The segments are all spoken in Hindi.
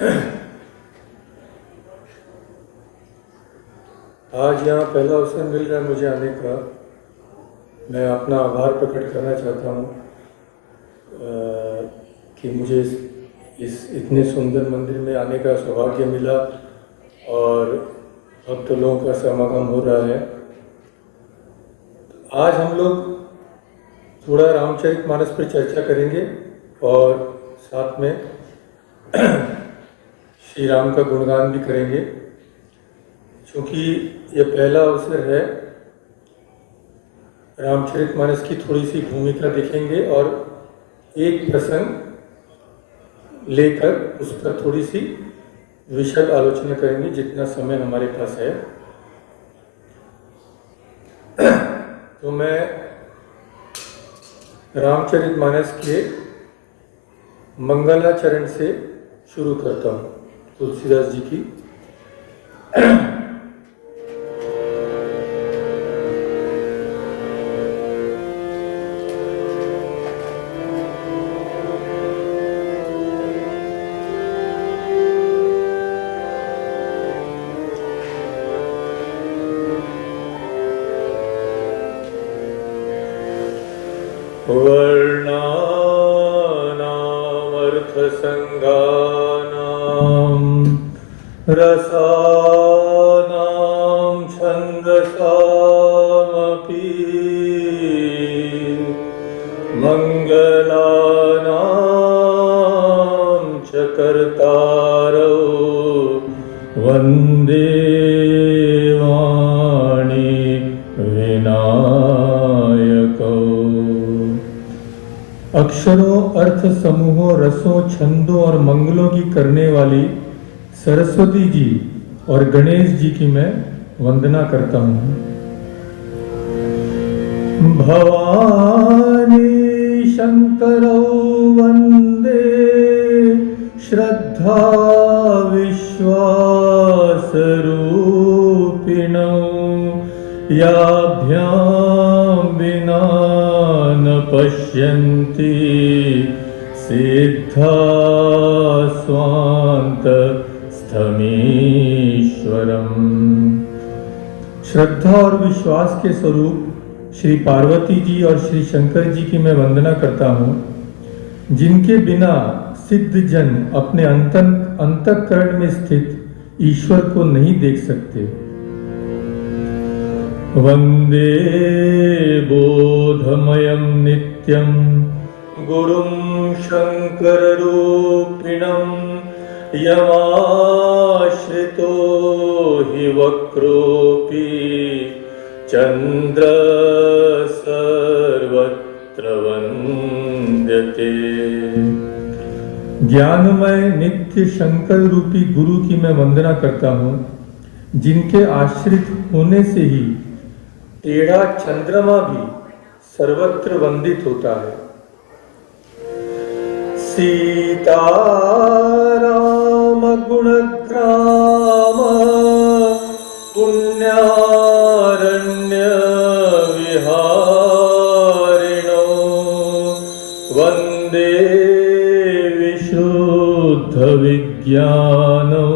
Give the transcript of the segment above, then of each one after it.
आज यहाँ पहला अवसर मिल रहा है मुझे आने का। मैं अपना आभार प्रकट करना चाहता हूँ कि मुझे इस इतने सुंदर मंदिर में आने का सौभाग्य मिला और भक्त लोगों का समागम हो रहा है। आज हम लोग थोड़ा रामचरितमानस पर चर्चा करेंगे और साथ में श्री राम का गुणगान भी करेंगे। क्योंकि ये पहला अवसर है, रामचरितमानस की थोड़ी सी भूमिका देखेंगे और एक प्रसंग लेकर उस पर थोड़ी सी विशद आलोचना करेंगे जितना समय हमारे पास है। तो मैं रामचरितमानस के मंगलाचरण से शुरू करता हूँ, तुलसीदास जी की। वर्णानामर्थसंगानां रसानां छन्दसामपि मंगलानां च कर्तारौ वन्दे अक्षरों, अर्थ समूहों, रसों, छंदों और मंगलों की करने वाली सरस्वती जी और गणेश जी की मैं वंदना करता हूँ। भवानी शंकरौ वंदे श्रद्धा विश्वास रूपिणौ याभ्यां विना न पश्यन्ति सिद्धा स्वांत स्थमीश्वरम। श्रद्धा और विश्वास के स्वरूप श्री पार्वती जी और श्री शंकर जी की मैं वंदना करता हूँ, जिनके बिना सिद्ध जन अपने अंतःकरण में स्थित ईश्वर को नहीं देख सकते। वंदे बोधमयं नित्यं गुरुं शंकर रूपिणं यमाश्रितो हि वक्रोऽपि चंद्र सर्वत्र वंद्यते। ज्ञानमय नित्य शंकर रूपी गुरु की मैं वंदना करता हूँ, जिनके आश्रित होने से ही टेढ़ा चंद्रमा भी सर्वत्र वंदित होता है। सीताराम गुणग्राम पुण्यारण्य विहारिणो वंदे विशुद्ध विज्ञानो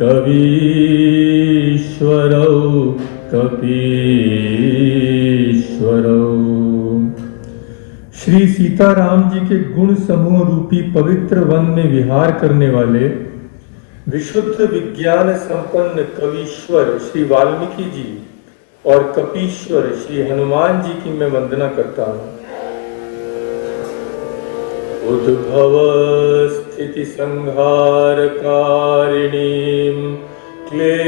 कवीश्वरौ कपीश्वरौ। श्री सीताराम जी के गुण समूह रूपी पवित्र वन में विहार करने वाले विशुद्ध विज्ञान संपन्न कवीश्वर श्री वाल्मीकि जी और कपीश्वर श्री हनुमान जी की मैं वंदना करता हूँ। उद्भव स्थिति संहार कारिणीं क्लेशहारिणीं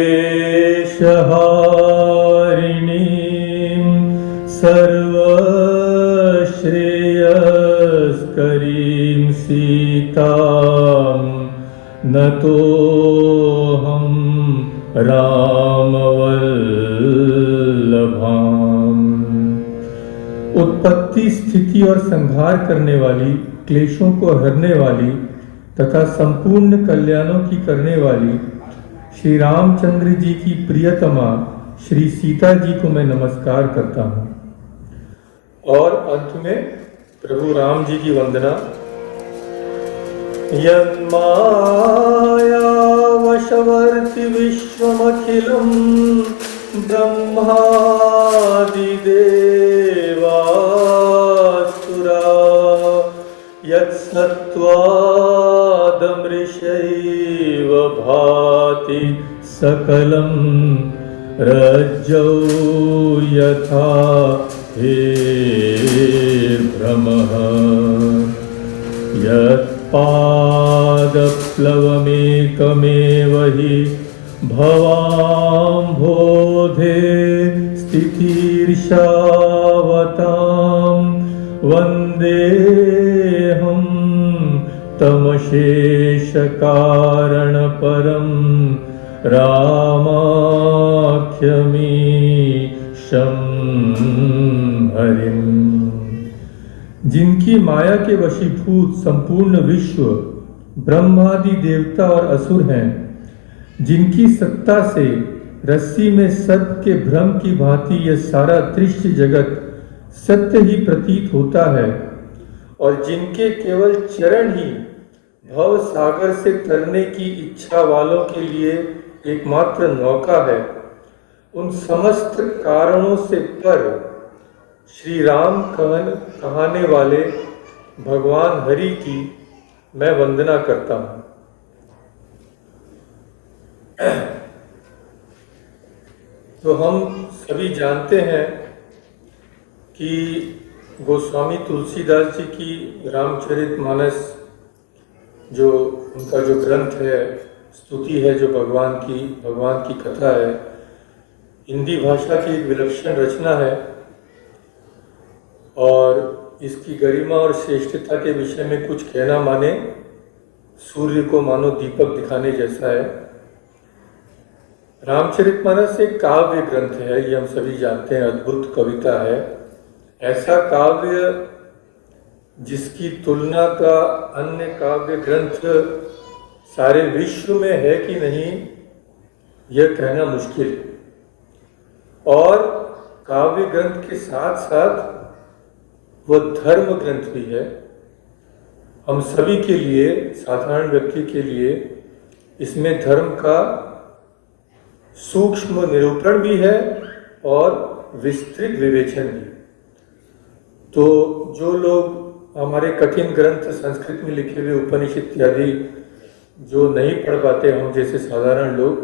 सर्वश्रेयस्करीं सीतां नतोऽहं रामवल्लभाम्। उत्पत्ति, स्थिति और संहार करने वाली, क्लेशों को हरने वाली तथा संपूर्ण कल्याणों की करने वाली श्री रामचंद्र जी की प्रियतमा श्री सीता जी को मैं नमस्कार करता हूँ। और अंत में प्रभु राम जी की वंदना। यन्मायावशवर्ति विश्वमखिलं ब्रह्मादिदेवासुरा यत्सत्त्वादमृषैव भाति सकलं रज्जौ यथा हेर्भ्रमः यत्पादप्लवमेकमेव हि भवाम्भोधे स्थितिर्षावतां वन्देऽहं तमशेषकारणपरं रामाख्यमीशं हरिम्। जिनकी माया के वशीभूत संपूर्ण विश्व ब्रह्मादि देवता और असुर हैं, जिनकी सत्ता से रस्सी में सर्प के भ्रम की भांति यह सारा दृश्य जगत सत्य ही प्रतीत होता है, और जिनके केवल चरण ही भव सागर से तरने की इच्छा वालों के लिए एकमात्र नौका है, उन समस्त कारणों से पर श्री राम कहाने वाले भगवान हरि की मैं वंदना करता हूँ। तो हम सभी जानते हैं कि गोस्वामी तुलसीदास जी की रामचरितमानस जो उनका जो ग्रंथ है, स्तुति है जो भगवान की कथा है, हिंदी भाषा की एक विलक्षण रचना है और इसकी गरिमा और श्रेष्ठता के विषय में कुछ कहना माने सूर्य को मानो दीपक दिखाने जैसा है। रामचरितमानस एक काव्य ग्रंथ है, ये हम सभी जानते हैं, अद्भुत कविता है। ऐसा काव्य जिसकी तुलना का अन्य काव्य ग्रंथ सारे विश्व में है कि नहीं, यह कहना मुश्किल है। और काव्य ग्रंथ के साथ साथ वह धर्म ग्रंथ भी है। हम सभी के लिए, साधारण व्यक्ति के लिए इसमें धर्म का सूक्ष्म निरूपण भी है और विस्तृत विवेचन भी। तो जो लोग हमारे कठिन ग्रंथ संस्कृत में लिखे हुए उपनिषद इत्यादि जो नहीं पढ़ पाते, हम जैसे साधारण लोग,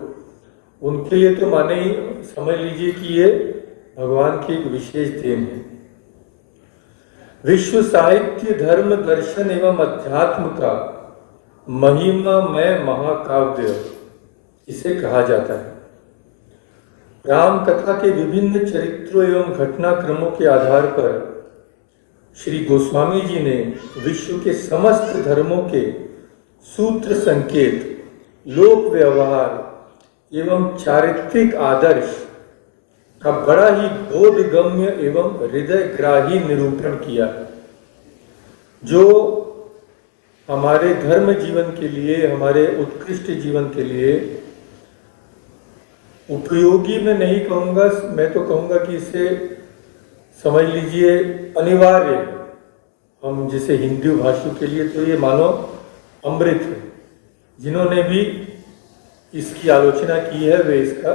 उनके लिए तो माने ही समझ लीजिए कि ये भगवान की एक विशेष देन है। विश्व साहित्य, धर्म, दर्शन एवं अध्यात्म का महिमामय महाकाव्य इसे कहा जाता है। राम कथा के विभिन्न चरित्रों एवं घटनाक्रमों के आधार पर श्री गोस्वामी जी ने विश्व के समस्त धर्मों के सूत्र संकेत, लोक व्यवहार एवं चारित्रिक आदर्श का बड़ा ही बोधगम्य एवं हृदयग्राही निरूपण किया, जो हमारे धर्म जीवन के लिए, हमारे उत्कृष्ट जीवन के लिए उपयोगी मैं नहीं कहूँगा, मैं तो कहूँगा कि इसे समझ लीजिए अनिवार्य है। हम जैसे हिंदी भाषी के लिए तो ये मानो अमृत है। जिन्होंने भी इसकी आलोचना की है वे इसका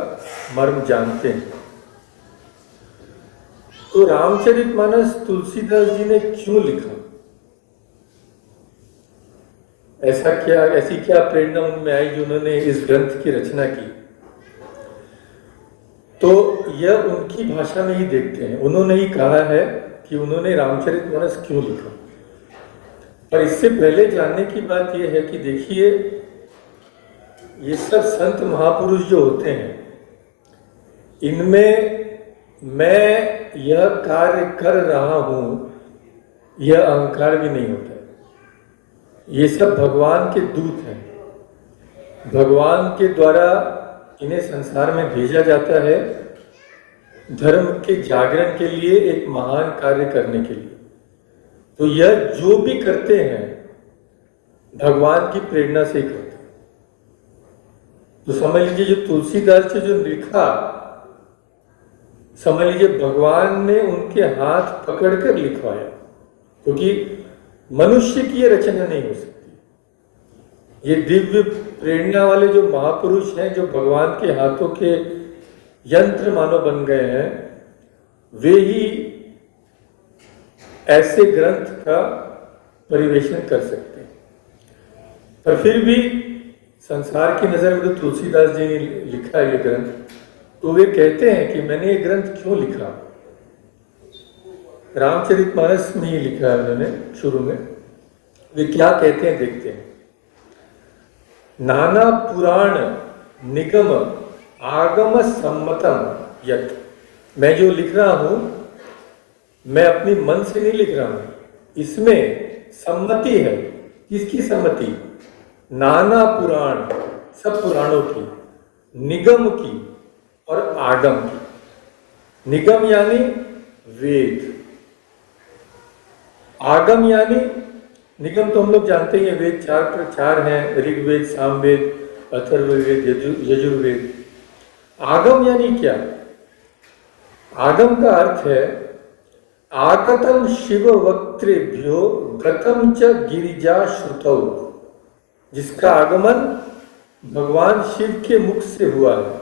मर्म जानते हैं। तो रामचरितमानस तुलसीदास जी ने क्यों लिखा? ऐसी क्या प्रेरणा उनमें आई जो उन्होंने इस ग्रंथ की रचना की? तो यह उनकी भाषा में ही देखते हैं। उन्होंने ही कहा है कि उन्होंने रामचरितमानस क्यों लिखा। पर इससे पहले जानने की बात यह है कि देखिए, ये सब संत महापुरुष जो होते हैं, इनमें मैं यह कार्य कर रहा हूं, यह अहंकार भी नहीं होता। ये सब भगवान के दूत हैं। भगवान के द्वारा इन्हें संसार में भेजा जाता है धर्म के जागरण के लिए, एक महान कार्य करने के लिए। तो यह जो भी करते हैं भगवान की प्रेरणा से करते हैं। तो समझ लीजिए जो तुलसीदास जी जो लिखा, समझ लीजिए भगवान ने उनके हाथ पकड़कर लिखवाया, क्योंकि मनुष्य की यह रचना नहीं हो सकती। ये दिव्य प्रेरणा वाले जो महापुरुष हैं, जो भगवान के हाथों के यंत्र मानो बन गए हैं, वे ही ऐसे ग्रंथ का परिवेशन कर सकते हैं। पर फिर भी संसार की नजर में तो तुलसीदास जी ने लिखा है ये ग्रंथ, तो वे कहते हैं कि मैंने ये ग्रंथ क्यों लिखा। रामचरितमानस में ही लिखा है उन्होंने शुरू में। वे क्या कहते हैं देखते हैं। नाना पुराण निगम आगम सम्मतम यत्, मैं जो लिख रहा हूं मैं अपनी मन से नहीं लिख रहा हूं, इसमें सम्मति है। किसकी सम्मति? नाना पुराण, सब पुराणों की, निगम की और आगम की। निगम यानी वेद, आगम यानी, निगम तो हम लोग जानते ही हैं, वेद चार हैं, ऋग्वेद, सामवेद, अथर्ववेद, यजुर्वेद। आगम यानी क्या? आगम का अर्थ है आगतम शिव वक्त्रेभ्यो गतम च गिरिजा श्रुतौ, जिसका आगमन भगवान शिव के मुख से हुआ है।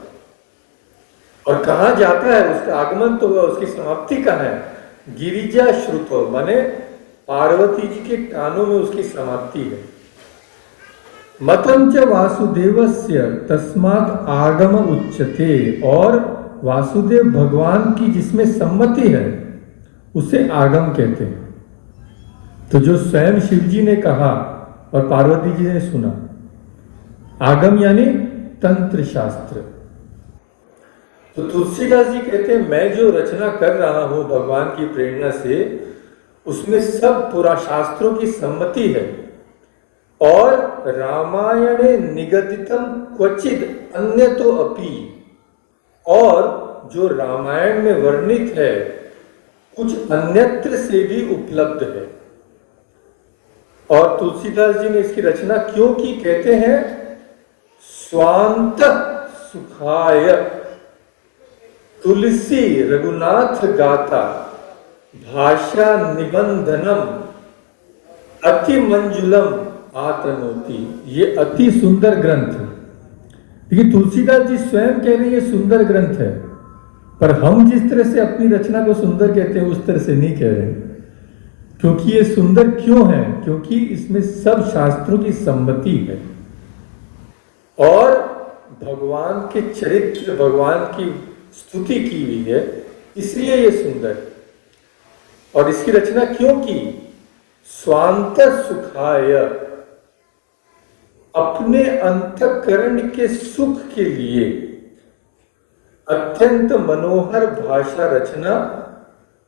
और कहाँ जाता है उसका आगमन तो हुआ, उसकी समाप्ति कहाँ है? गिरिजा श्रुतौ, माने पार्वती जी के कानों में उसकी समाप्ति है। मतम च वासुदेवस्य तस्मात् आगम उच्यते, और वासुदेव भगवान की जिसमें सम्मति है उसे आगम कहते हैं। तो जो स्वयं शिव जी ने कहा और पार्वती जी ने सुना, आगम यानी तंत्र शास्त्र। तो तुलसीदास जी कहते हैं मैं जो रचना कर रहा हूं भगवान की प्रेरणा से, उसमें सब पूरा शास्त्रों की सम्मति है। और रामायणे निगदितम क्वचित अन्य तो अपि, और जो रामायण में वर्णित है कुछ अन्यत्र से भी उपलब्ध है। और तुलसीदास जी ने इसकी रचना क्यों की? कहते हैं स्वांत सुखाय तुलसी रघुनाथ गाथा भाषा निबंधनम अति मंजुलम आतनोति। ये अति सुंदर ग्रंथ है। देखिए तुलसीदास जी स्वयं कह रहे हैं ये सुंदर ग्रंथ है, पर हम जिस तरह से अपनी रचना को सुंदर कहते हैं उस तरह से नहीं कह रहे। क्योंकि ये सुंदर क्यों है? क्योंकि इसमें सब शास्त्रों की सम्मति है और भगवान के चरित्र, भगवान की स्तुति की हुई है, इसलिए ये सुंदर। और इसकी रचना क्यों की? स्वांत सुखाय, अपने अंतःकरण के सुख के लिए अत्यंत मनोहर भाषा रचना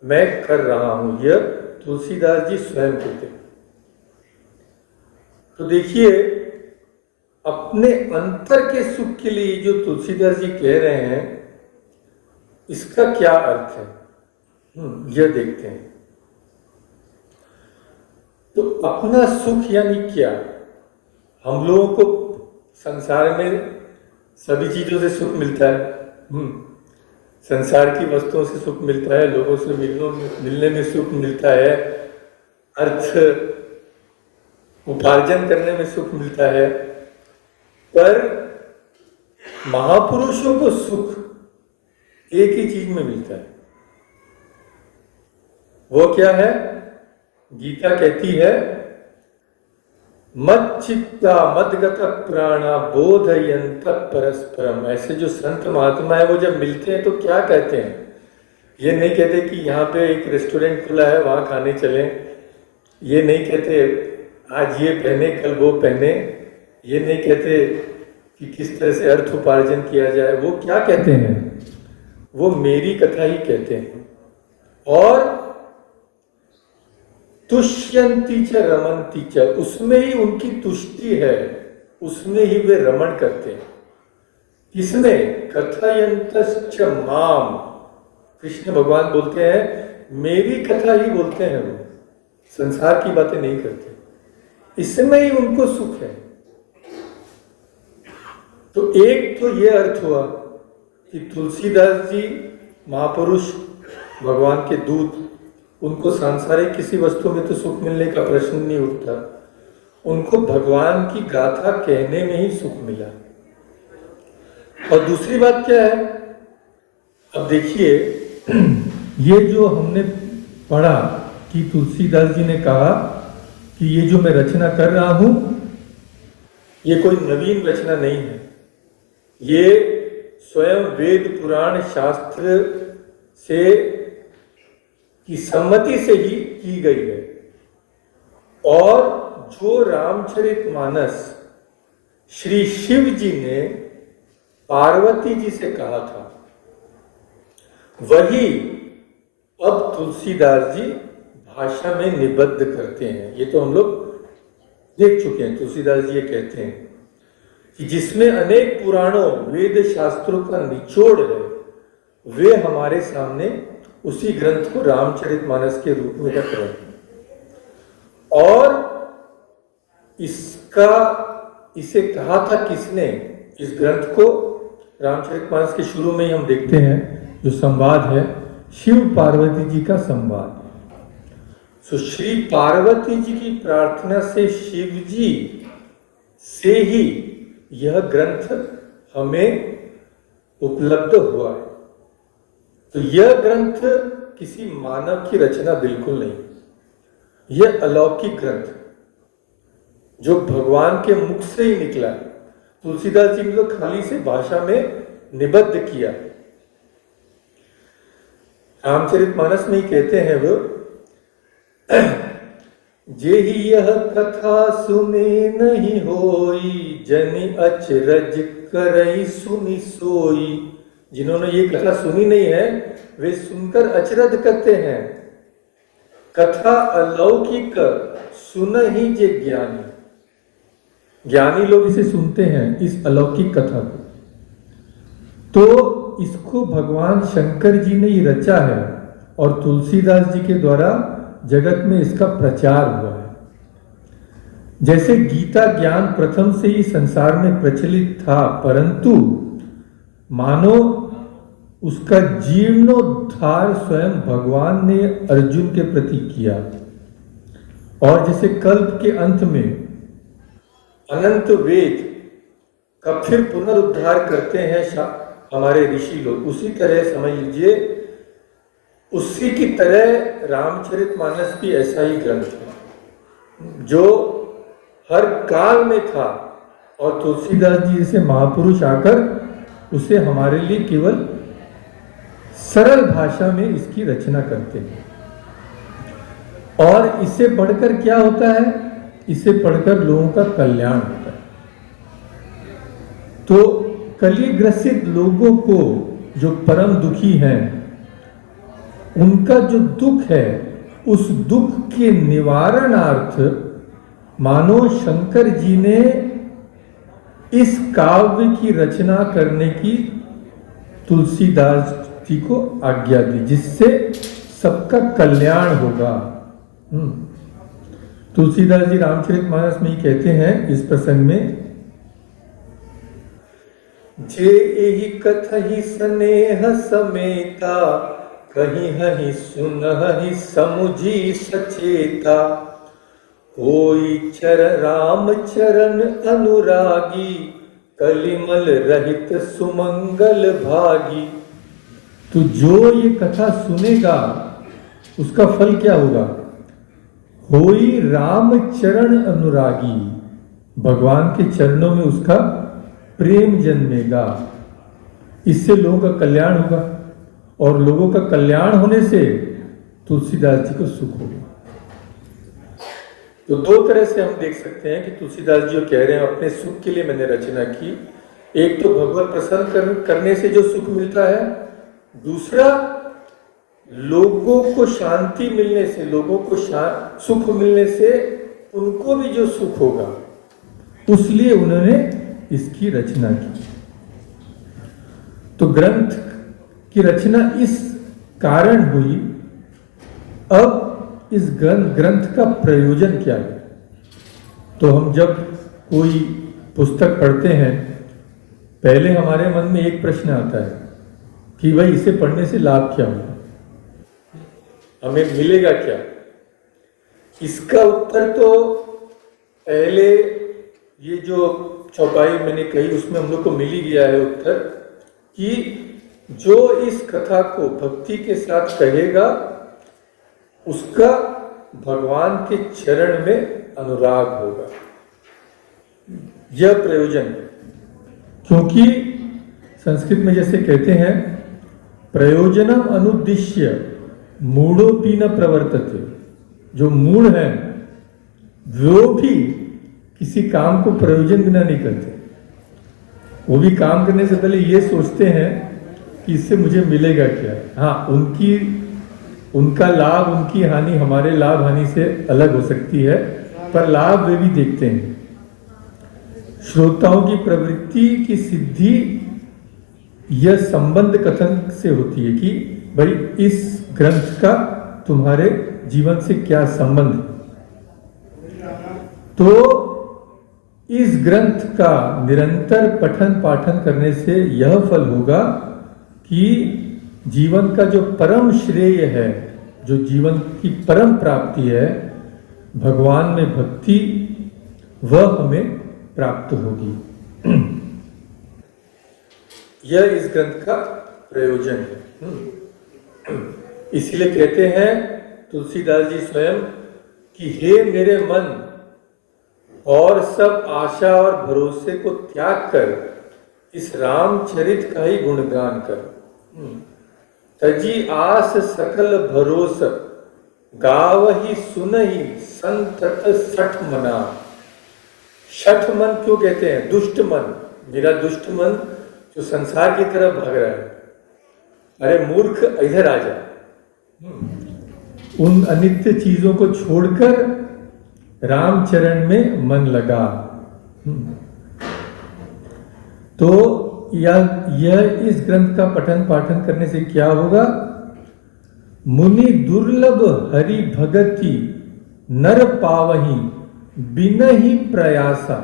मैं कर रहा हूं, यह तुलसीदास जी स्वयं कहते हैं। तो देखिए अपने अंतर के सुख के लिए जो तुलसीदास जी कह रहे हैं, इसका क्या अर्थ है यह देखते हैं। तो अपना सुख यानी क्या? हम लोगों को संसार में सभी चीजों से सुख मिलता है। संसार की वस्तुओं से सुख मिलता है, लोगों से मिलने में सुख मिलता है, अर्थ उपार्जन करने में सुख मिलता है। पर महापुरुषों को सुख एक ही चीज में मिलता है। वो क्या है? गीता कहती है मत चित्ता मदगत प्राणा बोधयंत परस्परम। ऐसे जो संत महात्मा है वो जब मिलते हैं तो क्या कहते हैं? ये नहीं कहते कि यहाँ पे एक रेस्टोरेंट खुला है वहां खाने चलें, ये नहीं कहते आज ये पहने कल वो पहने, ये नहीं कहते कि किस तरह से अर्थ उपार्जन किया जाए। वो क्या कहते हैं? वो मेरी कथा ही कहते हैं। और तुष्यंती च रमन्ती च, उसमें ही उनकी तुष्टि है, उसमें ही वे रमण करते हैं। किसमें? कथयंतश्च माम, कृष्ण भगवान बोलते हैं मेरी कथा ही बोलते हैं, वो संसार की बातें नहीं करते, इसमें ही उनको सुख है। तो एक तो ये अर्थ हुआ कि तुलसीदास जी महापुरुष, भगवान के दूत, उनको सांसारिक किसी वस्तु में तो सुख मिलने का प्रश्न नहीं उठता। उनको भगवान की गाथा कहने में ही सुख मिला। और दूसरी बात क्या है, अब देखिए ये जो हमने पढ़ा कि तुलसीदास जी ने कहा कि ये जो मैं रचना कर रहा हूं ये कोई नवीन रचना नहीं है, ये स्वयं वेद पुराण शास्त्र से की सम्मति से ही की गई है। और जो रामचरितमानस श्री शिव जी ने पार्वती जी से कहा था वही अब तुलसीदास जी भाषा में निबद्ध करते हैं। ये तो हम लोग देख चुके हैं। तुलसीदास जी ये कहते हैं कि जिसमें अनेक पुराणों वेद शास्त्रों का निचोड़ है वे हमारे सामने उसी ग्रंथ को रामचरितमानस के रूप में रख रहे हैं। और इसे कहा था किसने? इस ग्रंथ को रामचरितमानस के शुरू में ही हम देखते हैं जो संवाद है शिव पार्वती जी का संवाद। सो श्री पार्वती जी की प्रार्थना से शिव जी से ही यह ग्रंथ हमें उपलब्ध हुआ है। तो यह ग्रंथ किसी मानव की रचना बिल्कुल नहीं, यह अलौकिक ग्रंथ जो भगवान के मुख से ही निकला। तुलसीदास जी ने तो खाली से भाषा में निबद्ध किया। रामचरितमानस में ही कहते हैं वो, जे ही यह कथा सुने नहीं होई, जनि अचरज करई सुनी सोई। जिन्होंने ये कथा सुनी नहीं है वे सुनकर अचरज करते हैं। कथा अलौकिक सुन ही जे ज्ञानी। ज्ञानी लोग इसे सुनते हैं इस अलौकिक कथा को। तो इसको भगवान शंकर जी ने ही रचा है और तुलसीदास जी के द्वारा जगत में इसका प्रचार हुआ है। जैसे गीता ज्ञान प्रथम से ही संसार में प्रचलित था, परंतु मानो उसका जीर्णोद्धार स्वयं भगवान ने अर्जुन के प्रति किया। और जैसे कल्प के अंत में अनंत वेद का फिर पुनरुद्धार करते हैं हमारे ऋषि लोग, उसी तरह समझ लीजिए उसी की तरह रामचरितमानस भी ऐसा ही ग्रंथ है जो हर काल में था। और तुलसीदास जी जैसे महापुरुष आकर उसे हमारे लिए केवल सरल भाषा में इसकी रचना करते हैं। और इससे पढ़कर क्या होता है? इसे पढ़कर लोगों का कल्याण होता है। तो कलिग्रसित लोगों को जो परम दुखी हैं उनका जो दुख है उस दुख के निवारणार्थ मानो शंकर जी ने इस काव्य की रचना करने की तुलसीदास जी को आज्ञा दी, जिससे सबका कल्याण होगा। तुलसीदास जी रामचरितमानस में ही कहते हैं इस प्रसंग में, जे एहि कथहि स्नेह समेता, कहीं हहि सुनहि समुझी सचेता, होई चर राम चरण अनुरागी, कलिमल रहित सुमंगल भागी। तो जो ये कथा सुनेगा उसका फल क्या होगा? होई राम चरण अनुरागी, भगवान के चरणों में उसका प्रेम जन्मेगा। इससे लोगों का कल्याण होगा और लोगों का कल्याण होने से तुलसीदास जी को सुख होगा। तो दो तरह से हम देख सकते हैं कि तुलसीदास जी कह रहे हैं अपने सुख के लिए मैंने रचना की। एक तो भगवान प्रसन्न करने से जो सुख मिलता है, दूसरा लोगों को शांति मिलने से, लोगों को सुख मिलने से उनको भी जो सुख होगा, उसलिए उन्होंने इसकी रचना की। तो ग्रंथ की रचना इस कारण हुई। अब इस ग्रंथ का प्रयोजन क्या है? तो हम जब कोई पुस्तक पढ़ते हैं पहले हमारे मन में एक प्रश्न आता है कि भाई इसे पढ़ने से लाभ क्या होगा, हमें मिलेगा क्या? इसका उत्तर तो पहले ये जो चौपाई मैंने कही उसमें हम लोग को मिल ही गया है उत्तर कि जो इस कथा को भक्ति के साथ कहेगा उसका भगवान के चरण में अनुराग होगा। यह प्रयोजन है, क्योंकि संस्कृत में जैसे कहते हैं प्रयोजनम अनुद्दिश्य मूढ़ोपि न प्रवर्तते। जो मूढ़ है वो भी किसी काम को प्रयोजन बिना नहीं करते। वो भी काम करने से पहले ये सोचते हैं कि इससे मुझे मिलेगा क्या। हाँ, उनका लाभ उनकी हानि हमारे लाभ हानि से अलग हो सकती है, पर लाभ वे भी देखते हैं। श्रोताओं की प्रवृत्ति की सिद्धि यह संबंध कथन से होती है कि भाई इस ग्रंथ का तुम्हारे जीवन से क्या संबंध है। तो इस ग्रंथ का निरंतर पठन पाठन करने से यह फल होगा कि जीवन का जो परम श्रेय है, जो जीवन की परम प्राप्ति है, भगवान में भक्ति, वह हमें प्राप्त होगी। यह इस ग्रंथ का प्रयोजन है। इसलिए कहते हैं तुलसीदास जी स्वयं कि हे मेरे मन, और सब आशा और भरोसे को त्याग कर इस रामचरित का ही गुणगान कर। तजी आस सकल भरोस गावही सुनही संतत सठ मना। शठ मन क्यों कहते हैं? दुष्ट मन। मेरा दुष्ट मन जो संसार की तरफ भाग रहा है, अरे मूर्ख इधर आ जा, उन अनित्य चीजों को छोड़कर रामचरण में मन लगा। तो यह इस ग्रंथ का पठन पाठन करने से क्या होगा? मुनि दुर्लभ हरि भगति नर पावही बिन ही प्रयासा।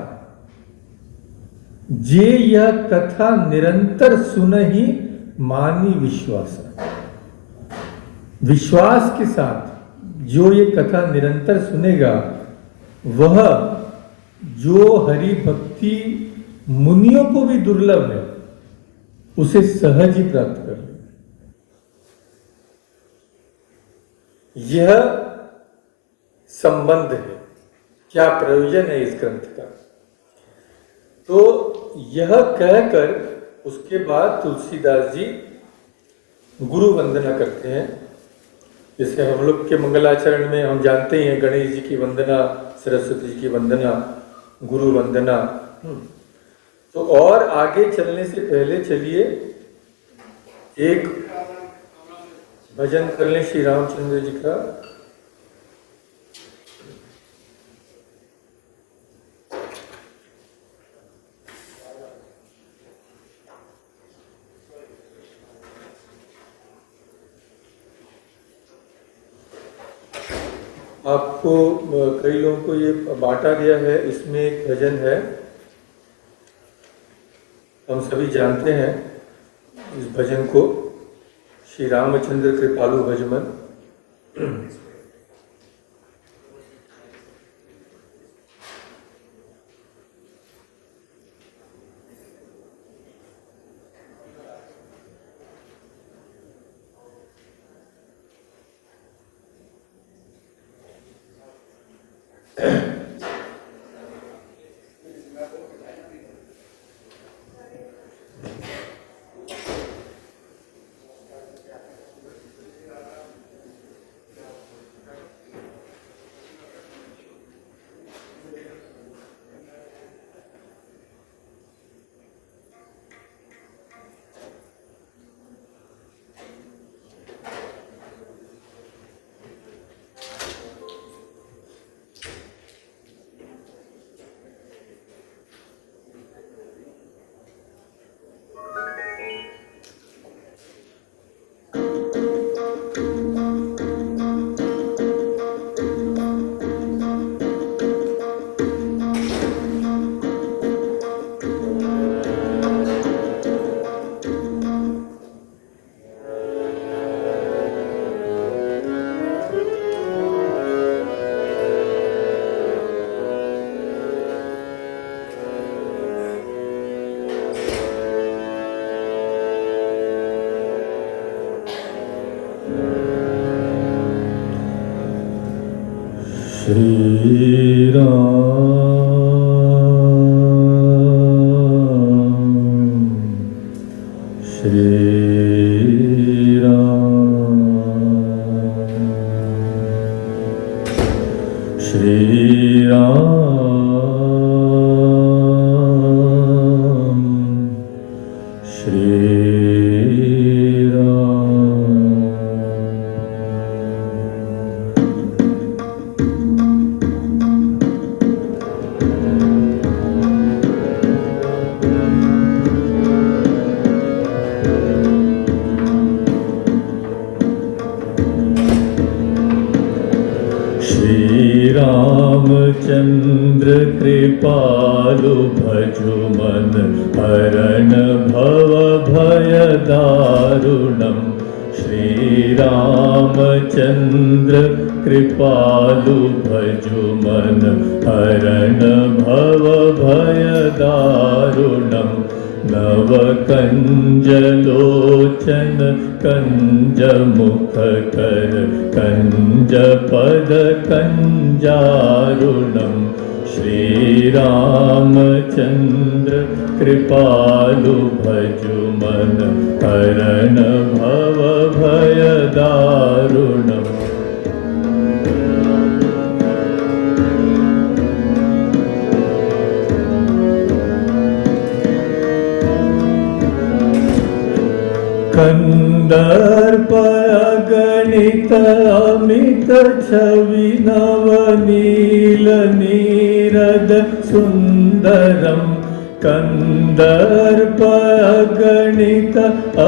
जे यह कथा निरंतर सुनहि मानी विश्वास। विश्वास के साथ जो ये कथा निरंतर सुनेगा, वह जो हरि भक्ति मुनियों को भी दुर्लभ है, उसे सहज ही प्राप्त कर ले। यह संबंध है। क्या प्रयोजन है इस ग्रंथ का? तो यह कहकर उसके बाद तुलसीदास जी गुरु वंदना करते हैं। जैसे हम लोग के मंगलाचरण में हम जानते हैं गणेश जी की वंदना, सरस्वती जी की वंदना, गुरु वंदना। तो और आगे चलने से पहले चलिए एक भजन कर लें श्री रामचंद्र जी का। आपको कई लोगों को ये बांटा गया है, इसमें एक भजन है, हम सभी जानते हैं इस भजन को, श्री रामचंद्र कृपालु भजमन। श्री राम श्री राम श्री राम श्री रामचंद्र कृपालु भजु मन हरण भव भय दारुणम् श्री रामचंद्र कृपालु भजु मन हरण भव भय दारुणम् नव कंज लोचन कंज मुख कर कंज पद कंजारुणम् श्री रामचंद्र कृपालु भजु मन हरण भव भय दारुणम् कंदर्प अगणित अमित छवि नवनील नीरद सुंदरम् कंदर्प अगणित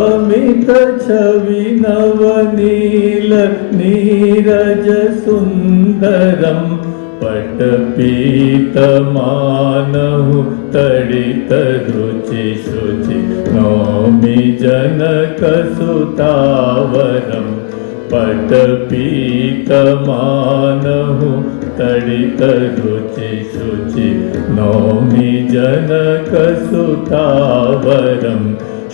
अमित छवि नवनील नीरज सुंदरम् पटपीतमानहु तडित रुचि शुचि नौमि जनक सुतावरम् पटपीतमानहु तडित रुचि शुचि नौमि जनक सुतावरम्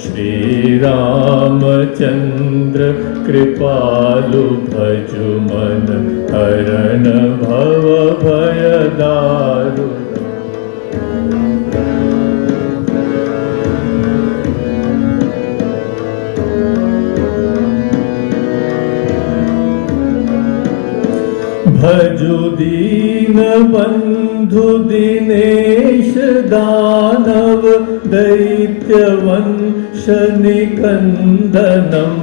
श्री रामचंद्र कृपालु भजु मन हरण भव भय दारुणम् भजु दीन बंधु दिनेश दानव दैत्य वंश निकंदनम्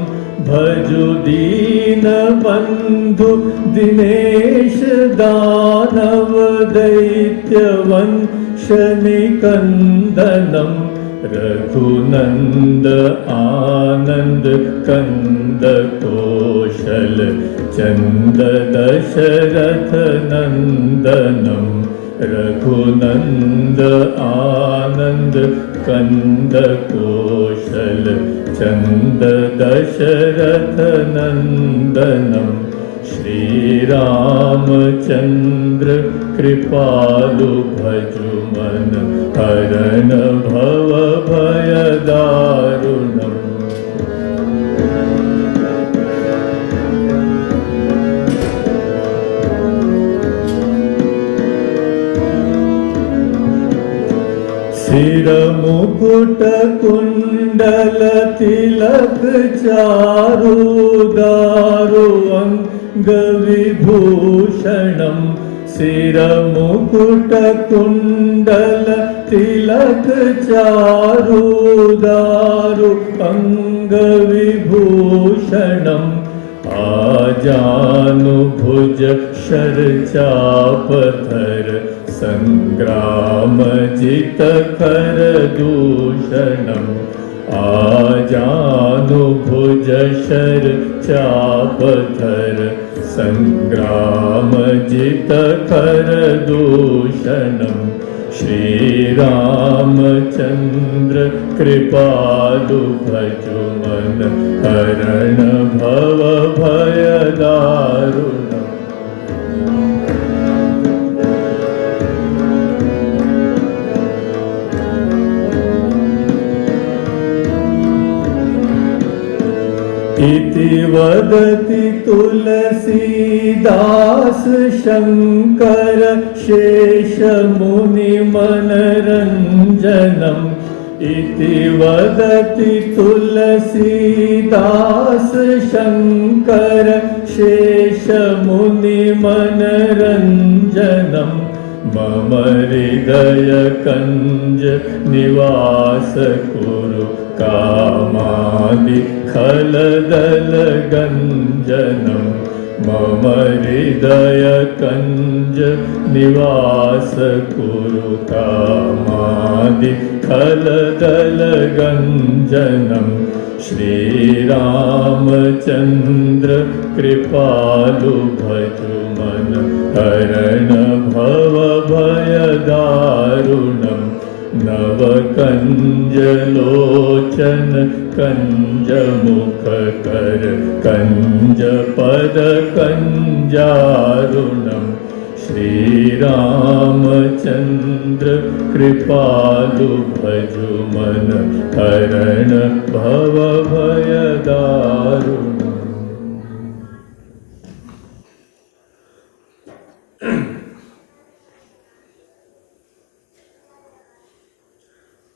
भजु दीन बंधु दिनेश दानव दैत्य वंश निकंदनम् रघुनंद आनंद कंद कौशल चंद दशरथ नंदनम् रघुनंद आनंद कंद कौशल चंद दशरथ नंदनम् श्री रामचंद्र कृपालु भजु मन हरण भव भय दारुणम् सिर मुकुट कुंडल तिलक चारु दारु अंग विभूषणम् सिर मुकुट कुंडल तिलक चारु दारु अंग विभूषणम् आजानु भुज शर चापधर संग्राम जित कर दूषणम् आजानु भुज शर चापधर संग्राम जित कर दूषणम् श्री रामचंद्र कृपालु भजु मन हरण भव भय दारुणम् इति वदति तुलसीदास शंकर शेष मुनि मनरंजनम इति वदति तुलसीदास। शंकर शेष मुनि मनरंजनम मम हृदय कंज निवास कुरु कामादि खलदल गंजनम मम हृदय कंज निवास कुरु कामादि खलदल गंजनम। श्री रामचंद्र कृपालु भजु मन हरण भव भय दारुणम। नव कंज लोचन कंज मुख कर कंज पद कंजारुणम। श्री रामचंद्र कृपालु भजु मन हरण भव भय दारुणम।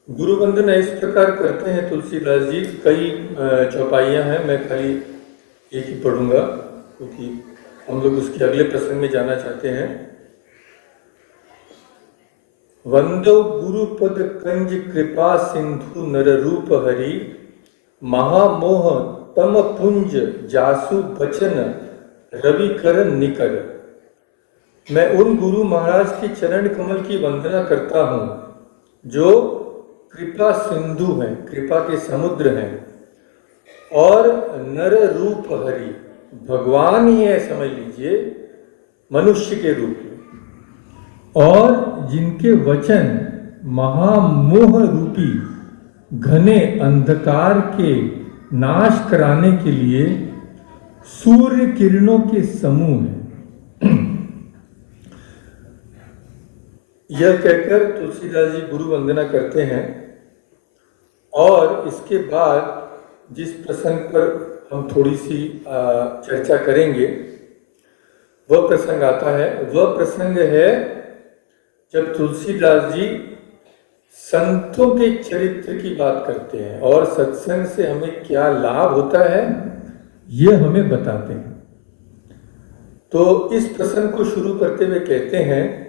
गुरु वंदना इस प्रकार करते हैं तुलसीदास जी। कई चौपाइयां हैं, मैं खाली एक ही पढ़ूंगा क्योंकि हम लोग उसके अगले प्रसंग में जाना चाहते हैं। वंदो गुरुपद कंज कृपा सिंधु नर रूप हरि। महामोह तम पुंज जासु बचन रवि करण निकर। मैं उन गुरु महाराज के चरण कमल की वंदना करता हूं जो कृपा सिंधु हैं, कृपा के समुद्र हैं, और नर रूप हरि, भगवान ही है समझ लीजिए मनुष्य के रूप में, और जिनके वचन महामोह रूपी घने अंधकार के नाश कराने के लिए सूर्य किरणों के समूह हैं। यह कहकर तुलसीदास जी गुरु वंदना करते हैं। और इसके बाद जिस प्रसंग पर हम थोड़ी सी चर्चा करेंगे वह प्रसंग आता है। वह प्रसंग है जब तुलसीदास जी संतों के चरित्र की बात करते हैं और सत्संग से हमें क्या लाभ होता है यह हमें बताते हैं। तो इस प्रसंग को शुरू करते हुए कहते हैं,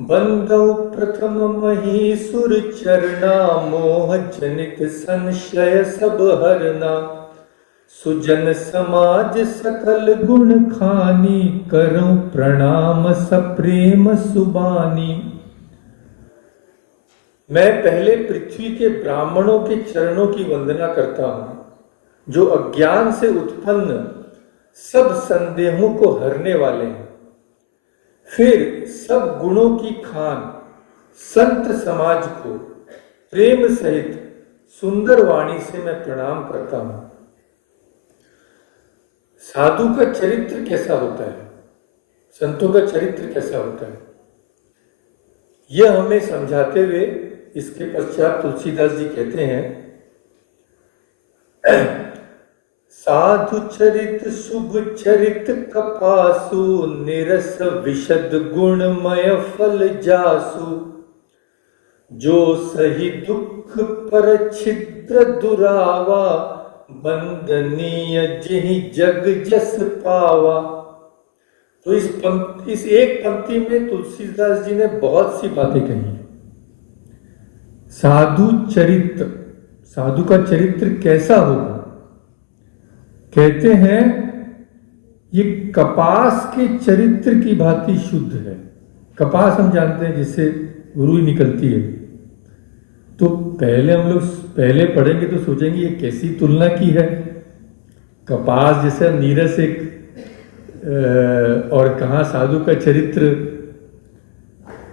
बंधौ प्रथम महीसुर चरना मोह जनित संशय सब हरना। सुजन समाज सकल गुण खानी करूं प्रणाम सप्रेम सुबानी। मैं पहले पृथ्वी के ब्राह्मणों के चरणों की वंदना करता हूं जो अज्ञान से उत्पन्न सब संदेहों को हरने वाले हैं। फिर सब गुणों की खान संत समाज को प्रेम सहित सुंदर वाणी से मैं प्रणाम करता हूं। साधु का चरित्र कैसा होता है, संतों का चरित्र कैसा होता है, यह हमें समझाते हुए इसके पश्चात तुलसीदास जी कहते हैं, साधु चरित शुभ चरित कपासु निरस विशद गुणमय फल जासु। जो सही दुख पर छिद्र दुरावा बंदनीय जिहि जग जस पावा। तो इस एक पंक्ति में तुलसीदास जी ने बहुत सी बातें कही। साधु चरित्र, साधु का चरित्र कैसा होगा, कहते हैं ये कपास के चरित्र की भांति शुद्ध है। कपास हम जानते हैं जिससे रुई निकलती है। तो पहले हम लोग पढ़ेंगे तो सोचेंगे ये कैसी तुलना की है, कपास जैसे नीरस एक और कहाँ साधु का चरित्र,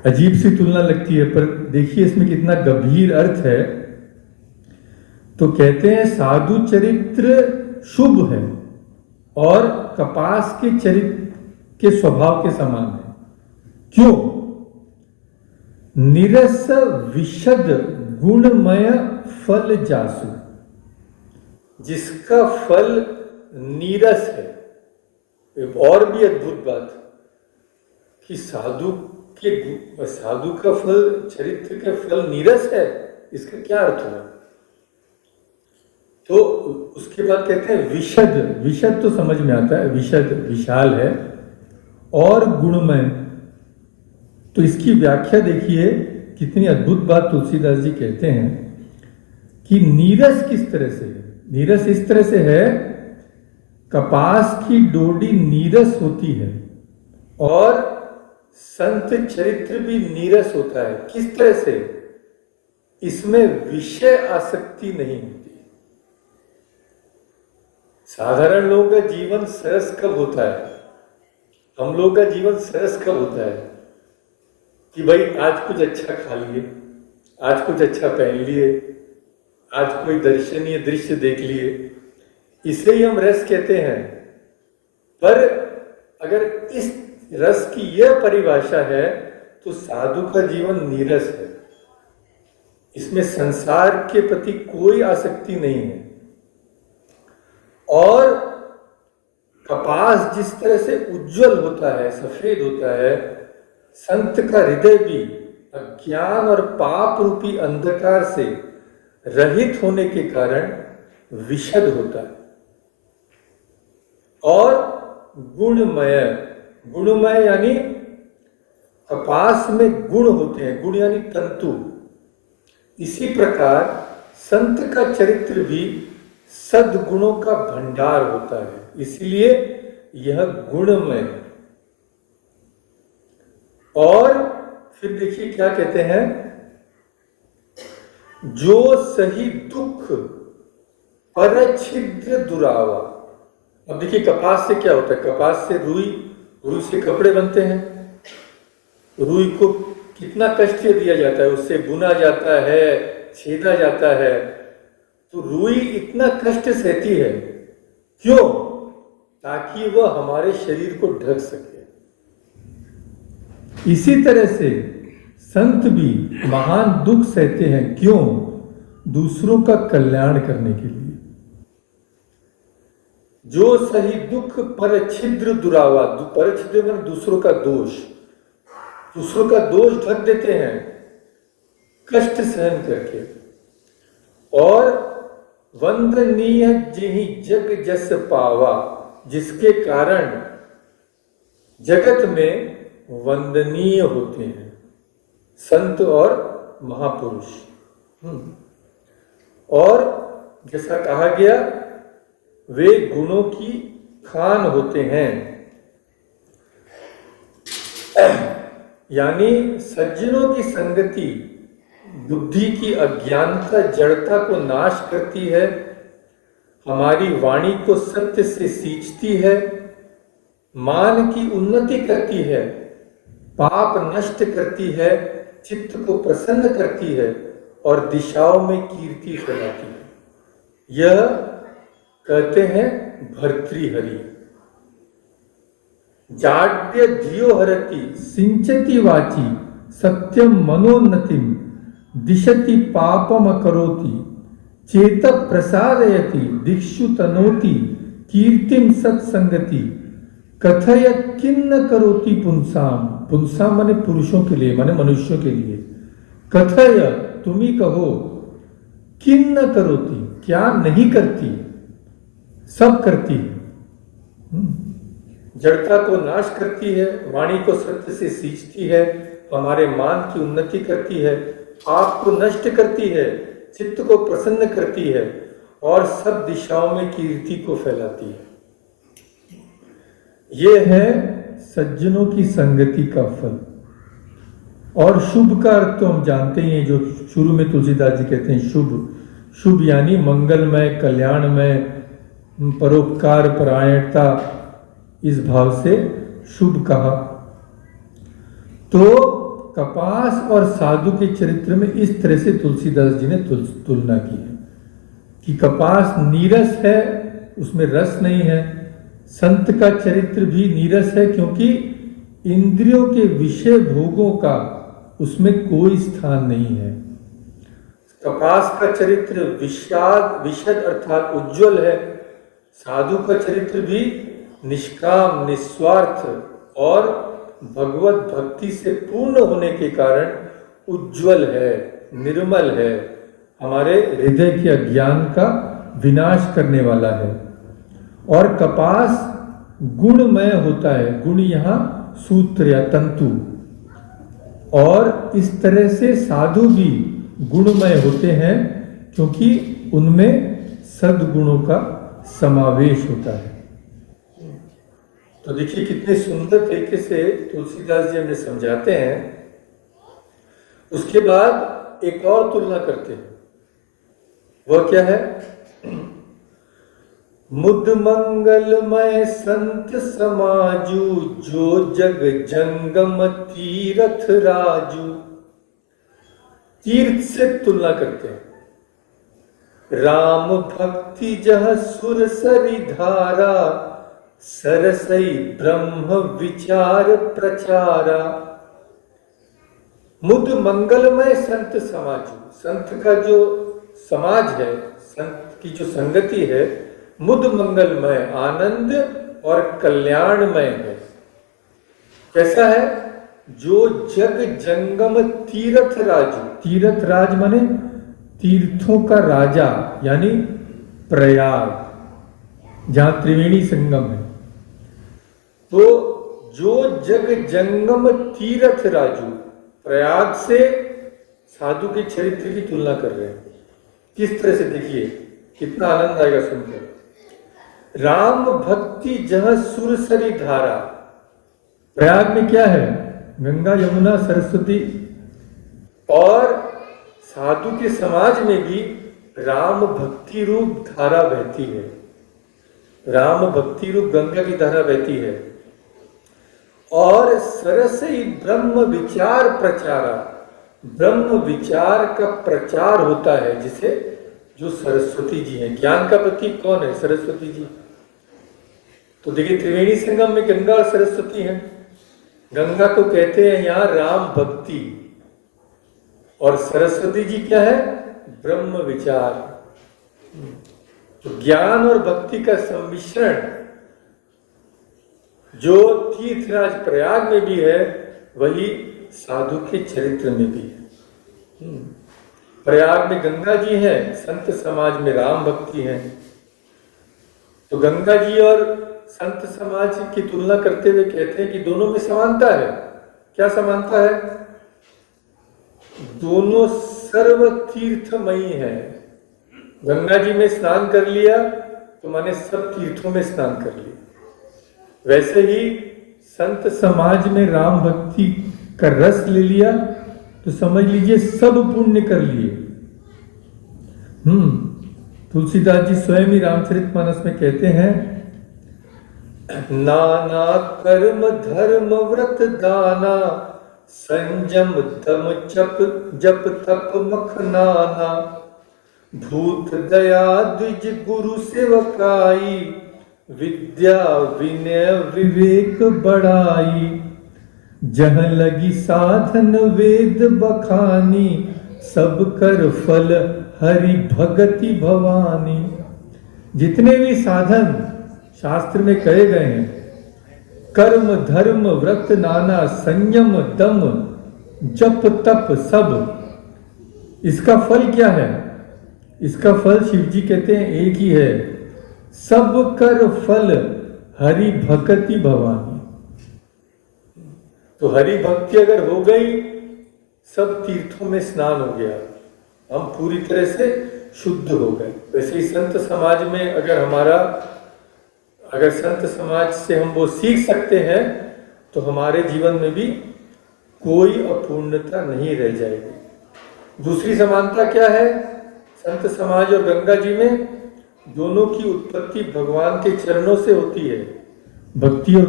अजीब सी तुलना लगती है। पर देखिए इसमें कितना गंभीर अर्थ है। तो कहते हैं साधु चरित्र शुभ है और कपास के चरित्र के स्वभाव के समान है। क्यों? निरस विशद गुणमय फल जासु, जिसका फल नीरस है, और भी अद्भुत बात कि साधु का फल, चरित्र का फल नीरस है, इसका क्या अर्थ हुआ? तो उसके बाद कहते हैं विशद। विशद तो समझ में आता है, विशद विशाल है और गुणमय। तो इसकी व्याख्या देखिए, कितनी अद्भुत बात तुलसीदास जी कहते हैं कि नीरस किस तरह से है। नीरस इस तरह से है, कपास की डोडी नीरस होती है और संत चरित्र भी नीरस होता है। किस तरह से? इसमें विषय आसक्ति नहीं होती। साधारण लोगों का जीवन सरस कब होता है? हम लोग का जीवन सरस कब होता है कि भाई आज कुछ अच्छा खा लिए, आज कुछ अच्छा पहन लिए, आज कोई दर्शनीय दृश्य देख लिए, इसे ही हम रस कहते हैं। पर अगर इस रस की यह परिभाषा है तो साधु का जीवन नीरस है, इसमें संसार के प्रति कोई आसक्ति नहीं है। और कपास जिस तरह से उज्जवल होता है, सफेद होता है, संत का हृदय भी अज्ञान और पाप रूपी अंधकार से रहित होने के कारण विशद होता है। और गुणमय, गुणमय यानी कपास में गुण होते हैं, गुण यानी तंतु। इसी प्रकार संत का चरित्र भी सद्गुणों का भंडार होता है, इसलिए यह गुणमय है। और फिर देखिए क्या कहते हैं, जो सही दुख परछिद्र दुरावा। अब देखिए कपास से क्या होता है, कपास से रुई, रुई से कपड़े बनते हैं। रुई को कितना कष्ट दिया जाता है, उससे बुना जाता है, छेदा जाता है। तो रुई इतना कष्ट सहती है, क्यों? ताकि वह हमारे शरीर को ढक सके। इसी तरह से संत भी महान दुख सहते हैं, क्यों? दूसरों का कल्याण करने के लिए। जो सही दुख परछिद्र दुरावा, परछिद्र में दूसरों का दोष, दूसरों का दोष ढक देते हैं कष्ट सहन करके। और वंदनीय जिहि जग जस पावा, जिसके कारण जगत में वंदनीय होते हैं संत और महापुरुष। और जैसा कहा गया, वे गुणों की खान होते हैं। यानी सज्जनों की संगति बुद्धि की अज्ञानता, जड़ता को नाश करती है, हमारी वाणी को सत्य से सींचती है, मान की उन्नति करती है, पाप नष्ट करती है, चित्त को प्रसन्न करती है और दिशाओं में कीर्ति फैलाती है। यह कहते हैं भर्तृहरि। जाड्य धियो हरति सिंचति वाची सत्यम मनोन्नतिम दिशति पापम करोति चेत प्रसादयति दिक्षु तनोति कीर्तिम सत्संगति कथय किन्न करोति पुंसाम। पुंसाम माने पुरुषों के लिए, माने मनुष्यों के लिए। कथय तुम्ही कहो, किन्न करोति क्या नहीं करती, सब करती है। जड़ता को नाश करती है, वाणी को सत्य से सींचती है, हमारे मान की उन्नति करती है, पाप को नष्ट करती है, चित्त को प्रसन्न करती है और सब दिशाओं में कीर्ति को फैलाती है। यह है सज्जनों की संगति का फल। और शुभ का अर्थ तो हम जानते ही हैं, जो शुरू में तुलसीदास जी कहते हैं शुभ। शुभ यानी मंगलमय, कल्याणमय, परोपकार परायणता, इस भाव से शुभ कहा। तो कपास और साधु के चरित्र में इस तरह से तुलसीदास जी ने तुलना की है कि कपास नीरस है, उसमें रस नहीं है। संत का चरित्र भी नीरस है, क्योंकि इंद्रियों के विषय भोगों का उसमें कोई स्थान नहीं है। कपास का चरित्र विशद अर्थात उज्जवल है, साधु का चरित्र भी निष्काम, निस्वार्थ और भगवत भक्ति से पूर्ण होने के कारण उज्जवल है, निर्मल है, हमारे हृदय के अज्ञान का विनाश करने वाला है। और कपास गुणमय होता है, गुण यहाँ सूत्र या तंतु, और इस तरह से साधु भी गुणमय होते हैं क्योंकि उनमें सद्गुणों का समावेश होता है। तो देखिए कितने सुंदर तरीके से तुलसीदास जी हमें समझाते हैं। उसके बाद एक और तुलना करते हैं, वह क्या है? मुद मंगलमय संत समाजू, जो जग जंगम तीरथ राजू। तीर्थ से तुलना करते हैं। राम भक्ति जह सुर सरी धारा, सरसई ब्रह्म विचार प्रचारा। मुद मंगलमय संत समाजू, संत का जो समाज है, संत की जो संगति है, मुद मंगलमय, आनंद और कल्याणमय है। कैसा है? जो जग जंगम तीर्थ राजू, तीर्थ राज माने तीर्थों का राजा, यानी प्रयाग, जहां त्रिवेणी संगम है। तो जो जग जंगम तीर्थ राजू, प्रयाग से साधु के चरित्र की तुलना कर रहे हैं। किस तरह से? देखिए कितना आनंद आएगा सुनकर। राम भक्ति जह सुरसरी धारा। प्रयाग में क्या है? गंगा, यमुना, सरस्वती। और साधु के समाज में भी राम भक्ति रूप धारा बहती है, राम भक्ति रूप गंगा की धारा बहती है। और सरसई ब्रह्म विचार प्रचारा, ब्रह्म विचार का प्रचार होता है, जिसे जो सरस्वती जी हैं। ज्ञान का प्रतीक कौन है? सरस्वती जी। तो देखिए त्रिवेणी संगम में गंगा और सरस्वती हैं। गंगा को कहते हैं यहाँ राम भक्ति, और सरस्वती जी क्या है? ब्रह्म विचार। तो ज्ञान और भक्ति का सम्मिश्रण जो तीर्थराज प्रयाग में भी है, वही साधु के चरित्र में भी है। प्रयाग में गंगा जी हैं, संत समाज में राम भक्ति है। तो गंगा जी और संत समाज की तुलना करते हुए कहते हैं कि दोनों में समानता है। क्या समानता है? दोनों सर्व तीर्थमयी है। गंगा जी में स्नान कर लिया तो माने सब तीर्थों में स्नान कर लिया। वैसे ही संत समाज में राम भक्ति का रस ले लिया तो समझ लीजिए सब पुण्य कर लिए। तुलसीदास जी स्वयं ही रामचरितमानस में कहते हैं, नाना कर्म धर्म व्रत दाना, संयम दम जप तप मख नाना, भूत दया द्विज गुरु सेवकाई, विद्या विनय विवेक बढ़ाई, जह लगी साधन वेद बखानी, सब कर फल हरि भगति भवानी। जितने भी साधन शास्त्र में कहे गए हैं, कर्म धर्म व्रत नाना, संयम दम जप तप सब, इसका फल क्या है? इसका फल शिव जी कहते हैं एक ही है, सब कर फल हरि भक्ति भवानी। तो हरि भक्ति अगर हो गई, सब तीर्थों में स्नान हो गया, हम पूरी तरह से शुद्ध हो गए। वैसे ही संत समाज में अगर संत समाज से हम वो सीख सकते हैं तो हमारे जीवन में भी कोई अपूर्णता नहीं रह जाएगी। दूसरी समानता क्या है संत समाज और गंगा जी में? दोनों की उत्पत्ति भगवान के चरणों से होती है। भक्ति और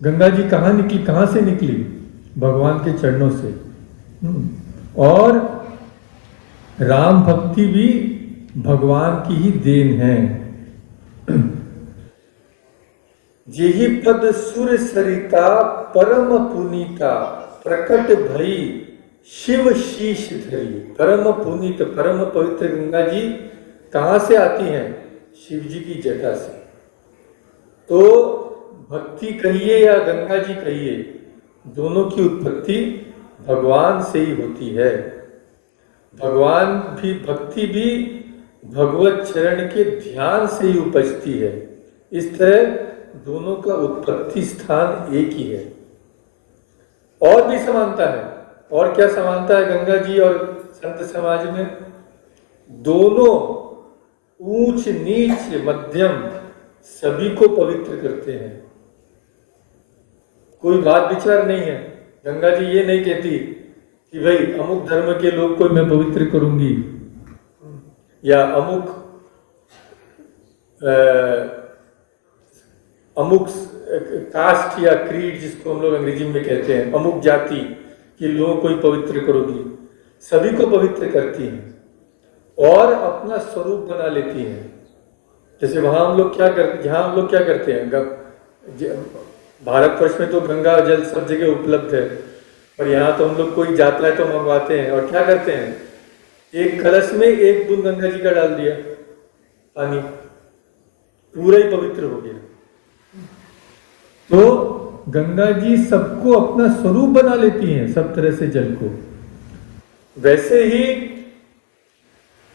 गंगा जी कहाँ निकली? कहाँ से निकली? भगवान के चरणों से। और राम भक्ति भी भगवान की ही देन है। जेहि पद सुर सरिता परम पुनीता, प्रकट भई शिव शीश धरी। परम पुनीत, परम पवित्र गंगा जी कहाँ से आती हैं? शिव जी की जटा से। तो भक्ति कहिए या गंगा जी कहिए, दोनों की उत्पत्ति भगवान से ही होती है। भगवान भी, भक्ति भी भगवत चरण के ध्यान से ही उपजती है। इस तरह दोनों का उत्पत्ति स्थान एक ही है। और भी समानता है। और क्या समानता है गंगा जी और संत समाज में? दोनों ऊंच नीच मध्यम सभी को पवित्र करते हैं। कोई बात विचार नहीं है। गंगा जी ये नहीं कहती कि भाई अमुक धर्म के लोग को मैं पवित्र करूंगी, या अमुक कास्ट या क्रीड, जिसको हम लोग अंग्रेजी में कहते हैं, अमुक जाति के लोगों को ही पवित्र करोगी। सभी को पवित्र करती हैं और अपना स्वरूप बना लेती हैं। जैसे वहां हम लोग क्या करते, जहां हम लोग क्या करते हैं, भारतवर्ष में तो गंगा जल सब जगह उपलब्ध है, पर यहाँ तो हम लोग कोई जाता है तो मंगवाते हैं और क्या करते हैं, एक कलश में एक बूंद गंगा जी का डाल दिया पानी, पूरा ही पवित्र हो गया। तो गंगा जी सबको अपना स्वरूप बना लेती हैं, सब तरह से जल को। वैसे ही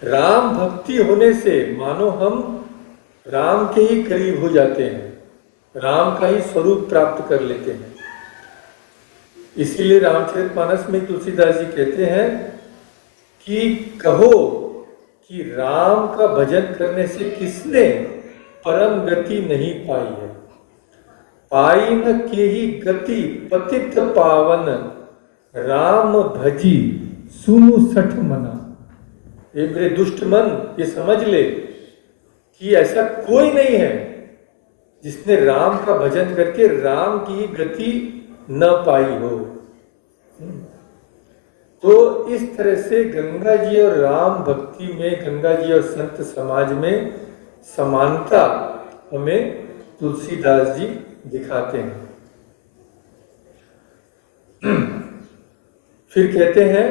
राम भक्ति होने से मानो हम राम के ही करीब हो जाते हैं, राम का ही स्वरूप प्राप्त कर लेते हैं। इसीलिए रामचरितमानस में तुलसीदास जी कहते हैं कि कहो कि राम का भजन करने से किसने परम गति नहीं पाई है। पाई न के ही गति पतित पावन, राम भजी सुनु सठ मना। ये मेरे दुष्ट मन ये समझ ले कि ऐसा कोई नहीं है जिसने राम का भजन करके राम की ही गति न पाई हो। तो इस तरह से गंगा जी और राम भक्ति में, गंगा जी और संत समाज में समानता हमें तुलसीदास जी दिखाते हैं। फिर कहते हैं,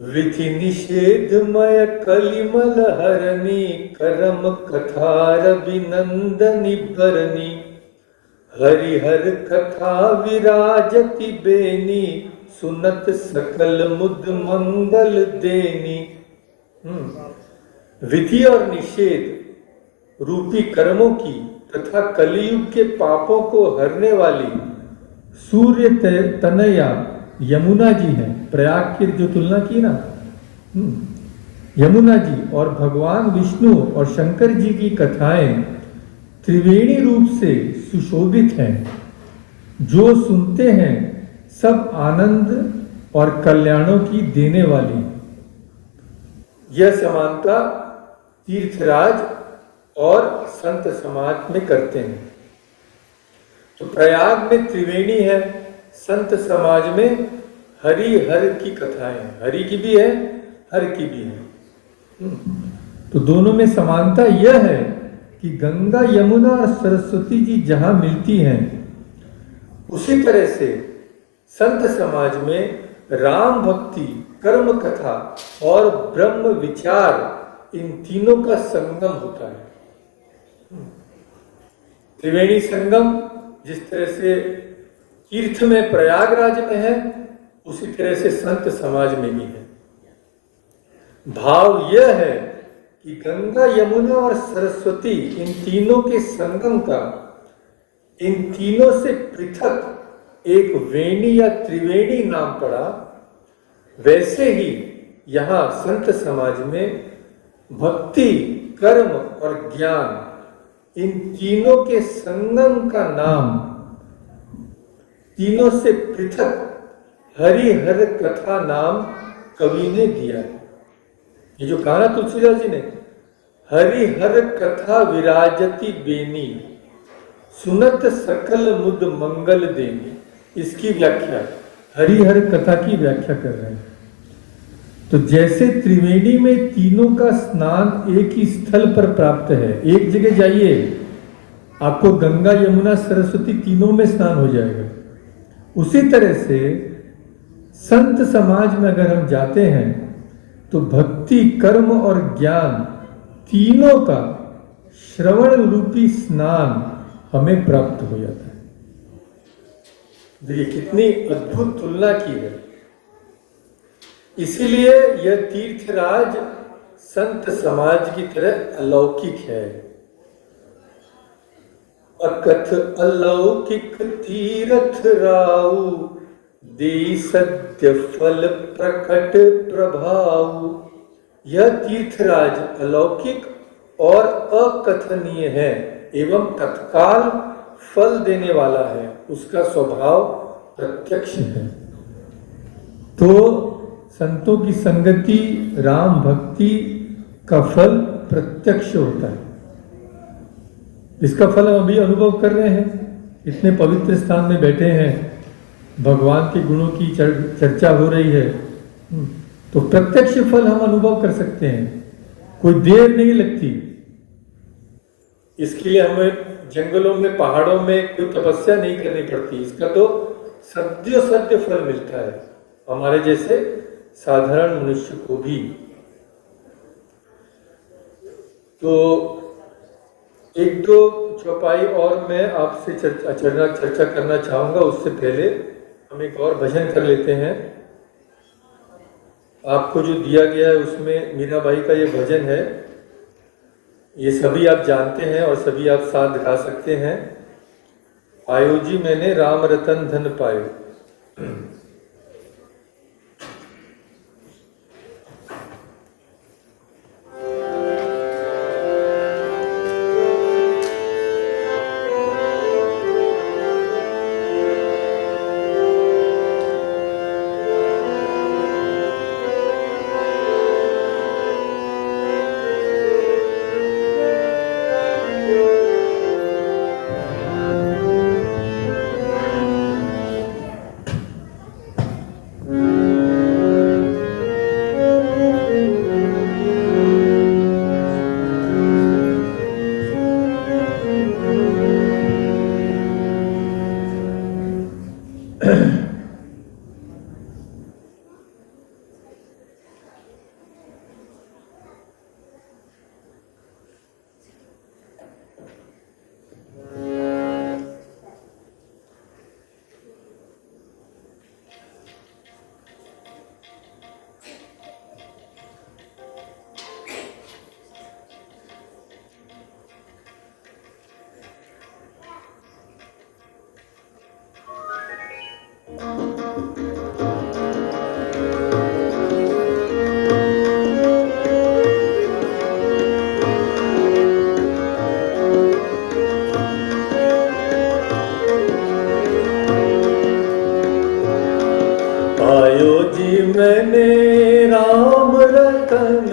विधि निषेधमय कलिमल हरणी, करम कथार विनंदनी भरणी, हरिहर कथा विराजति बेनी, सुनत सकल मुद मंगल देनी। विधि और निषेध रूपी कर्मों की तथा कलियुग के पापों को हरने वाली सूर्य तनया यमुना जी हैं। प्रयाग की जो तुलना की ना, यमुना जी और भगवान विष्णु और शंकर जी की कथाएं त्रिवेणी रूप से सुशोभित हैं। जो सुनते हैं सब आनंद और कल्याणों की देने वाली। यह समानता तीर्थराज और संत समाज में करते हैं। तो प्रयाग में त्रिवेणी है, संत समाज में हरि हर की कथाएं, हरि की भी है, हर की भी है। तो दोनों में समानता यह है कि गंगा यमुना और सरस्वती जी जहां मिलती हैं, उसी तरह से संत समाज में राम भक्ति, कर्म कथा और ब्रह्म विचार, इन तीनों का संगम होता है। त्रिवेणी संगम जिस तरह से तीर्थ में प्रयागराज में है, उसी तरह से संत समाज में भी है। भाव यह है कि गंगा यमुना और सरस्वती, इन तीनों के संगम का, इन तीनों से पृथक एक वेणी या त्रिवेणी नाम पड़ा। वैसे ही यहाँ संत समाज में भक्ति, कर्म और ज्ञान, इन तीनों के संगम का नाम, तीनों से पृथक हरिहर कथा नाम कवि ने दिया है। ये जो कहा ना तुलसीदास जी ने, हरिहर कथा विराजति बेनी, सुनत सकल मुद मंगल देनी, इसकी व्याख्या हरिहर कथा की व्याख्या कर रहे हैं। तो जैसे त्रिवेणी में तीनों का स्नान एक ही स्थल पर प्राप्त है, एक जगह जाइए आपको गंगा यमुना सरस्वती तीनों में स्नान हो जाएगा। उसी तरह से संत समाज में अगर हम जाते हैं तो भक्ति, कर्म और ज्ञान तीनों का श्रवण रूपी स्नान हमें प्राप्त हो जाता है। देखिए कितनी अद्भुत तुलना की है। इसीलिए यह तीर्थराज संत समाज की तरह अलौकिक है। अकथ अलौकिक तीर्थ राउ, दे सद्य फल प्रकट प्रभाव। यह तीर्थराज अलौकिक और अकथनीय है एवं तत्काल फल देने वाला है। उसका स्वभाव प्रत्यक्ष है। तो संतों की संगति, राम भक्ति का फल प्रत्यक्ष होता है। इसका फल हम अभी अनुभव कर रहे हैं। इतने पवित्र स्थान में बैठे हैं, भगवान के गुणों की चर्चा हो रही है, तो प्रत्यक्ष फल हम अनुभव कर सकते हैं। कोई देर नहीं लगती। इसके लिए हमें जंगलों में, पहाड़ों में कोई तपस्या नहीं करनी पड़ती। इसका तो सद्य फल मिलता है हमारे जैसे साधारण मनुष्य को भी। तो एक दो चौपाई और मैं आपसे चर्चा करना चाहूंगा। उससे पहले हम एक और भजन कर लेते हैं। आपको जो दिया गया है उसमें मीराबाई का ये भजन है। ये सभी आप जानते हैं और सभी आप साथ गा सकते हैं। पायो जी मैंने राम रतन धन पायो। पायो जी मैंने राम रतन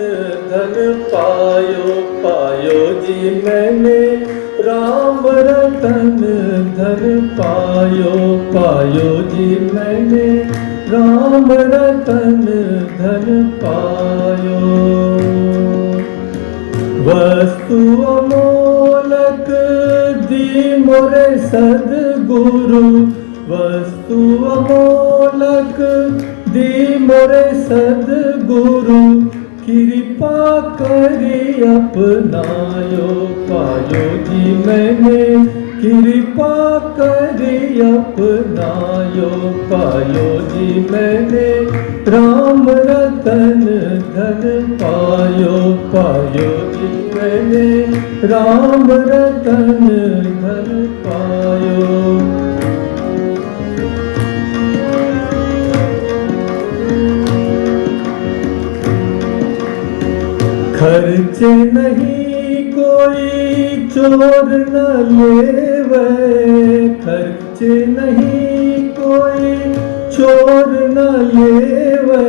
धन पायो। पायो जी मैंने राम रतन धन पायो। पायो जी मैंने राम रतन धन पायो। वस्तु अमोलक दी मोरे सद्गुरु। वस्तु अमोलक दी मोरे सद्गुरु। कृपा करी अपनायो। पायो जी मैंने कृपा करी अपनायो। पायो जी मैंने राम रतन धन पायो। पायो जी मैंने राम रतन धन पायो। खर्च नहीं कोई चोर न लेवे। खर्च नहीं कोई चोर न लेवे।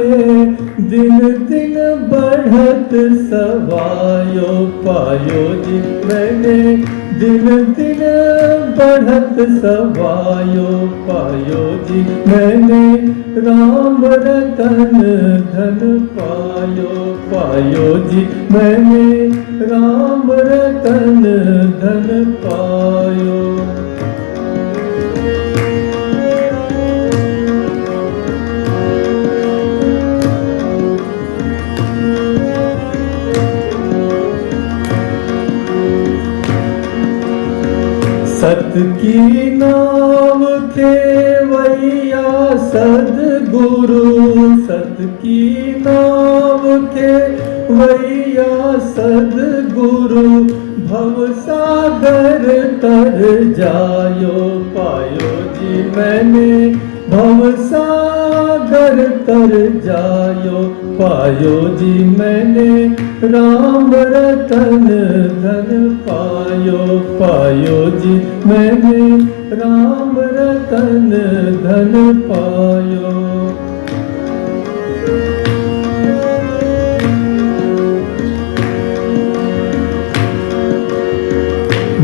दिन दिन बढ़त सवायो। पायो जी मैंने दिन दिन बढ़त सवायो। पायो जी मैंने राम रतन धन पायो। पायो जी मैंने राम रतन धन पायो। खेवैया सदगुरु सत की नाव खेवैया सदगुरु भव सागर तर जायो पायो जी मैंने भव सागर तर जायो पायो जी मैंने राम रतन धन पायो जी मैंने राम रतन धन पायो।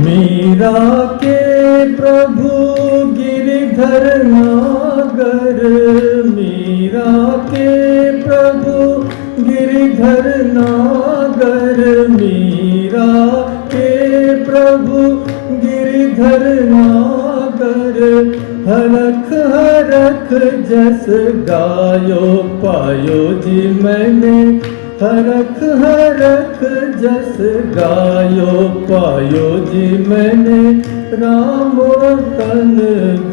मीरा के प्रभु गिरधर नागर मीरा के प्रभु गिरधर नागर मीरा के प्रभु गिरधर नागर हरख हरख जस गायो पायो जी मैंने हरख हरख जस गायो पायो जी मैंने राम रतन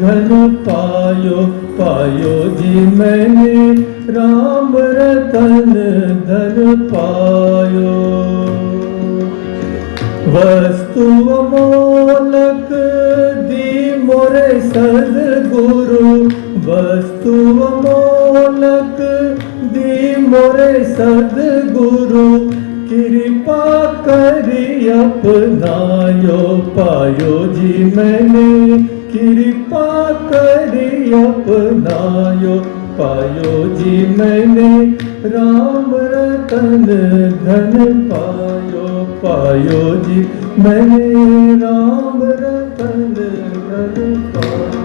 धन पायो जी मैंने राम रतन धन पायो। वस्तु अमोलक दी मोरे सदगुरु वस्तु अमोलक दी मोरे सदगुरु कृपा करी अपनायो पायो जी मैंने कृपा करी अपनायो पायो जी मैंने राम रतन धन पायो जी मैंने राम रतन धन पायो।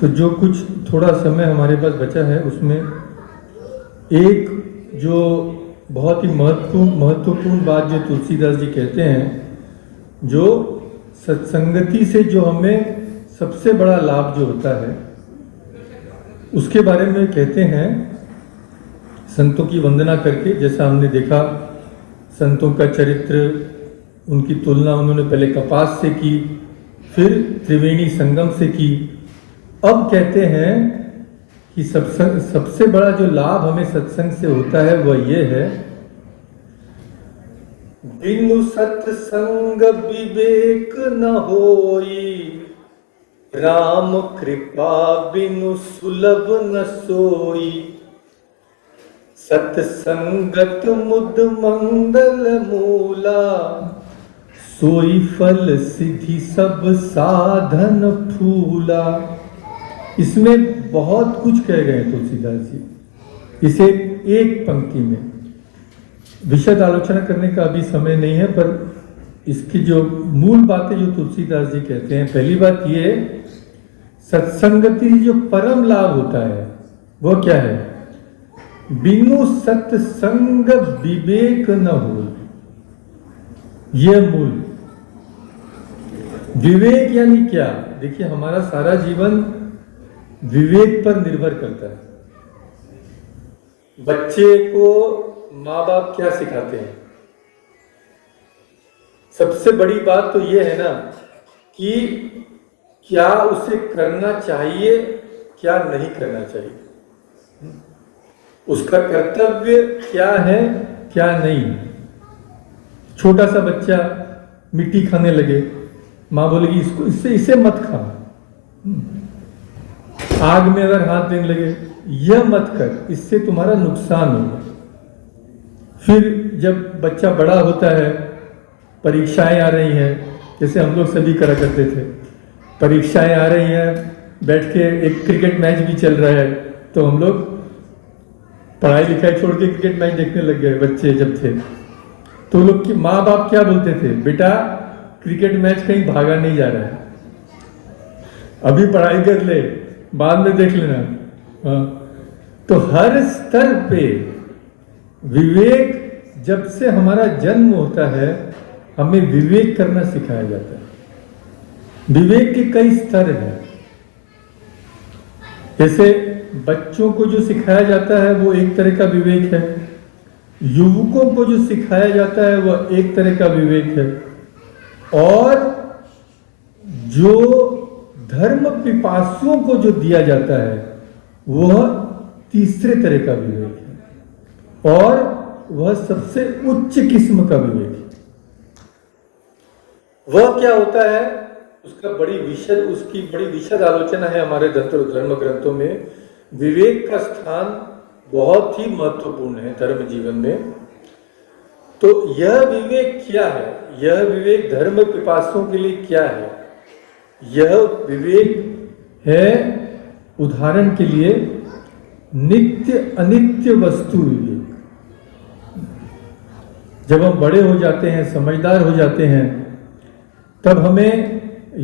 तो जो कुछ थोड़ा समय हमारे पास बचा है उसमें एक जो बहुत ही महत्वपूर्ण बात जो तुलसीदास जी कहते हैं, जो सत्संगति से जो हमें सबसे बड़ा लाभ जो होता है उसके बारे में कहते हैं। संतों की वंदना करके, जैसा हमने देखा संतों का चरित्र, उनकी तुलना उन्होंने पहले कपास से की, फिर त्रिवेणी संगम से की। अब कहते हैं कि सबसे बड़ा जो लाभ हमें सत्संग से होता है वह ये है, बिनु सत्संग विवेक न होई, राम कृपा बिनु सुलभ न सोई, सत्संगत मुद मंगल मूला, सोई फल सिद्धि सब साधन फूला। इसमें बहुत कुछ कह गए तुलसीदास जी, इसे एक पंक्ति में विशद आलोचना करने का अभी समय नहीं है, पर इसकी जो मूल बातें जो तुलसीदास जी कहते हैं, पहली बात ये सत्संगति जो परम लाभ होता है वो क्या है, बिनु सत्संग विवेक न हो। यह मूल विवेक यानी क्या, देखिए हमारा सारा जीवन विवेक पर निर्भर करता है। बच्चे को माँ बाप क्या सिखाते हैं, सबसे बड़ी बात तो यह है ना कि क्या उसे करना चाहिए क्या नहीं करना चाहिए, उसका कर्तव्य क्या है क्या नहीं। छोटा सा बच्चा मिट्टी खाने लगे, माँ बोलेगी इसको इसे मत खा। आग में अगर हाथ देने लगे, यह मत कर, इससे तुम्हारा नुकसान होगा। फिर जब बच्चा बड़ा होता है, परीक्षाएं आ रही हैं, जैसे हम लोग सभी करा करते थे, परीक्षाएं आ रही हैं, बैठ के एक क्रिकेट मैच भी चल रहा है, तो हम लोग पढ़ाई लिखाई छोड़ के क्रिकेट मैच देखने लग गए बच्चे जब थे। तो लोग की माँ बाप क्या बोलते थे, बेटा क्रिकेट मैच कहीं भागा नहीं जा रहा है, अभी पढ़ाई कर ले, बाद में देख लेना। हाँ। तो हर स्तर पे विवेक, जब से हमारा जन्म होता है हमें विवेक करना सिखाया जाता है। विवेक के कई स्तर हैं। जैसे बच्चों को जो सिखाया जाता है वो एक तरह का विवेक है। युवकों को जो सिखाया जाता है वह एक तरह का विवेक है, और जो धर्म पिपासुओं को जो दिया जाता है वह तीसरे तरह का विवेक है, और वह सबसे उच्च किस्म का विवेक है। वह क्या होता है, उसकी बड़ी विशद आलोचना है हमारे धर्म ग्रंथों में। विवेक का स्थान बहुत ही महत्वपूर्ण है धर्म जीवन में। तो यह विवेक क्या है, यह विवेक धर्म पिपासुओं के लिए क्या है? यह विवेक है उदाहरण के लिए नित्य अनित्य वस्तु विवेक। जब हम बड़े हो जाते हैं, समझदार हो जाते हैं, तब हमें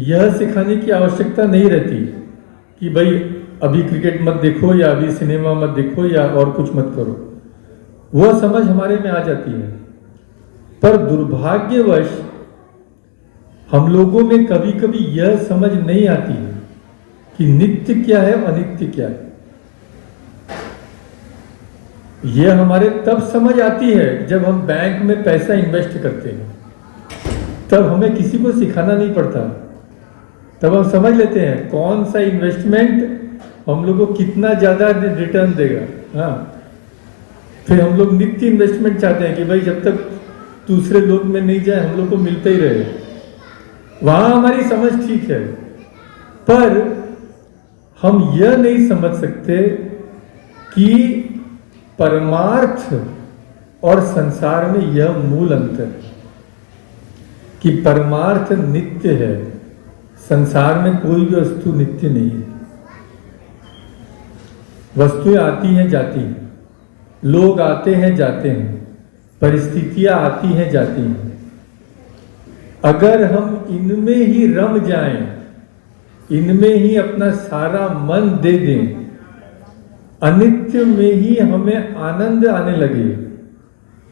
यह सिखाने की आवश्यकता नहीं रहती कि भाई अभी क्रिकेट मत देखो, या अभी सिनेमा मत देखो, या और कुछ मत करो। वह समझ हमारे में आ जाती है। पर दुर्भाग्यवश हम लोगों में कभी कभी यह समझ नहीं आती है कि नित्य क्या है, अनित्य क्या है। यह हमारे तब समझ आती है जब हम बैंक में पैसा इन्वेस्ट करते हैं। तब हमें किसी को सिखाना नहीं पड़ता, तब हम समझ लेते हैं कौन सा इन्वेस्टमेंट हम लोग को कितना ज्यादा रिटर्न देगा। हाँ, फिर हम लोग नित्य इन्वेस्टमेंट चाहते हैं कि भाई जब तक दूसरे लोग में नहीं जाए हम लोग को मिलते ही रहे। वहां हमारी समझ ठीक है, पर हम यह नहीं समझ सकते कि परमार्थ और संसार में यह मूल अंतर है कि परमार्थ नित्य है, संसार में कोई भी वस्तु नित्य नहीं है। वस्तुएं आती हैं जाती हैं, लोग आते हैं जाते हैं, परिस्थितियां आती हैं जाती हैं। अगर हम इनमें ही रम जाएं, इनमें ही अपना सारा मन दे दें, अनित्य में ही हमें आनंद आने लगे,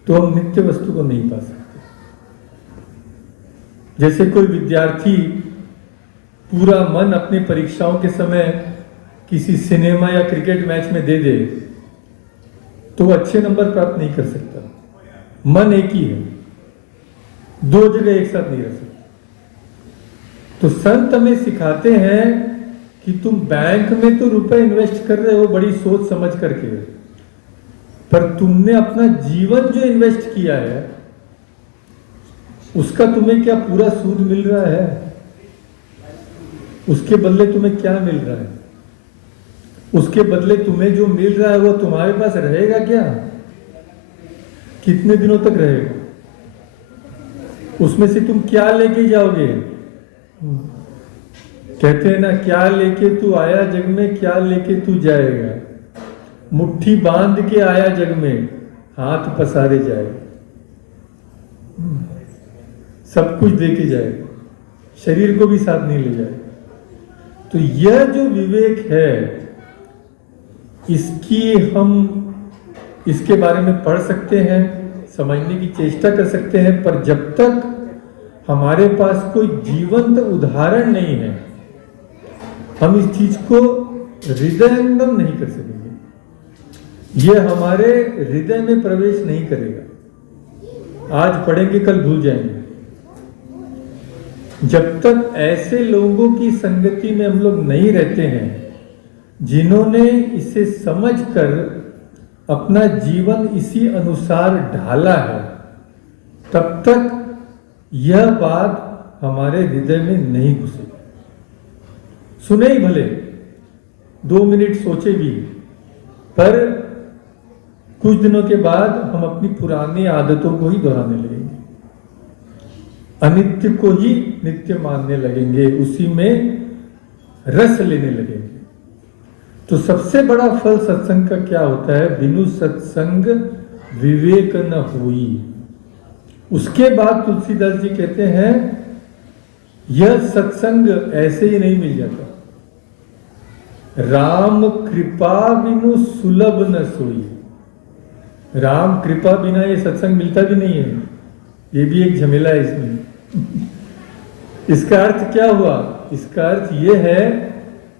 तो हम नित्य वस्तु को नहीं पा सकते। जैसे कोई विद्यार्थी पूरा मन अपनी परीक्षाओं के समय किसी सिनेमा या क्रिकेट मैच में दे दे, तो वो अच्छे नंबर प्राप्त नहीं कर सकता। मन एक ही है, दो जगह एक साथ नहीं रह सकता। तो संत हमें सिखाते हैं कि तुम बैंक में तो रुपए इन्वेस्ट कर रहे हो बड़ी सोच समझ करके, पर तुमने अपना जीवन जो इन्वेस्ट किया है उसका तुम्हें क्या पूरा सूद मिल रहा है? उसके बदले तुम्हें क्या मिल रहा है? उसके बदले तुम्हें जो मिल रहा है वो तुम्हारे पास रहेगा क्या? कितने दिनों तक रहेगा? उसमें से तुम क्या लेके जाओगे? कहते हैं ना, क्या लेके तू आया जग में, क्या लेके तू जाएगा। मुट्ठी बांध के आया जग में, हाथ पसारे जाएगा। सब कुछ दे के जाएगा, शरीर को भी साथ नहीं ले जाएगा। तो यह जो विवेक है, इसके बारे में पढ़ सकते हैं, समझने की चेष्टा कर सकते हैं, पर जब तक हमारे पास कोई जीवंत उदाहरण नहीं है, हम इस चीज को हृदयंगम नहीं कर सकेंगे। यह हमारे हृदय में प्रवेश नहीं करेगा। आज पढ़ेंगे, कल भूल जाएंगे। जब तक ऐसे लोगों की संगति में हम लोग नहीं रहते हैं जिन्होंने इसे समझकर अपना जीवन इसी अनुसार ढाला है, तब तक यह बात हमारे हृदय में नहीं घुसेगी। सुने ही भले, 2 मिनट सोचे भी, पर कुछ दिनों के बाद हम अपनी पुरानी आदतों को ही दोहराने लगेंगे, अनित्य को ही नित्य मानने लगेंगे, उसी में रस लेने लगेंगे। तो सबसे बड़ा फल सत्संग का क्या होता है? बिनु सत्संग विवेक न हुई। उसके बाद तुलसीदास जी कहते हैं यह सत्संग ऐसे ही नहीं मिल जाता। राम कृपा बिनु सुलभ न सोई। राम कृपा बिना ये सत्संग मिलता भी नहीं है। ये भी एक झमेला है इसमें। इसका अर्थ क्या हुआ? इसका अर्थ यह है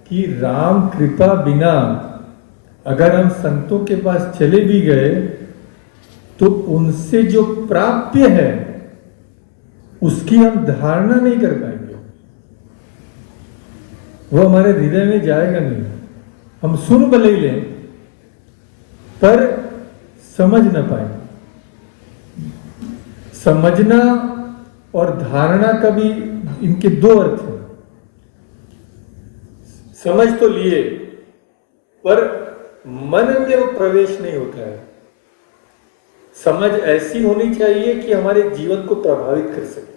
कि राम कृपा बिना अगर हम संतों के पास चले भी गए तो उनसे जो प्राप्य है उसकी हम धारणा नहीं कर पाएंगे, वो हमारे हृदय में जाएगा नहीं। हम सुन भले ही लें पर समझ ना पाएंगे। समझना और धारणा का भी इनके दो अर्थ हैं। समझ तो लिए पर मन में वो प्रवेश नहीं होता है। समझ ऐसी होनी चाहिए कि हमारे जीवन को प्रभावित कर सके,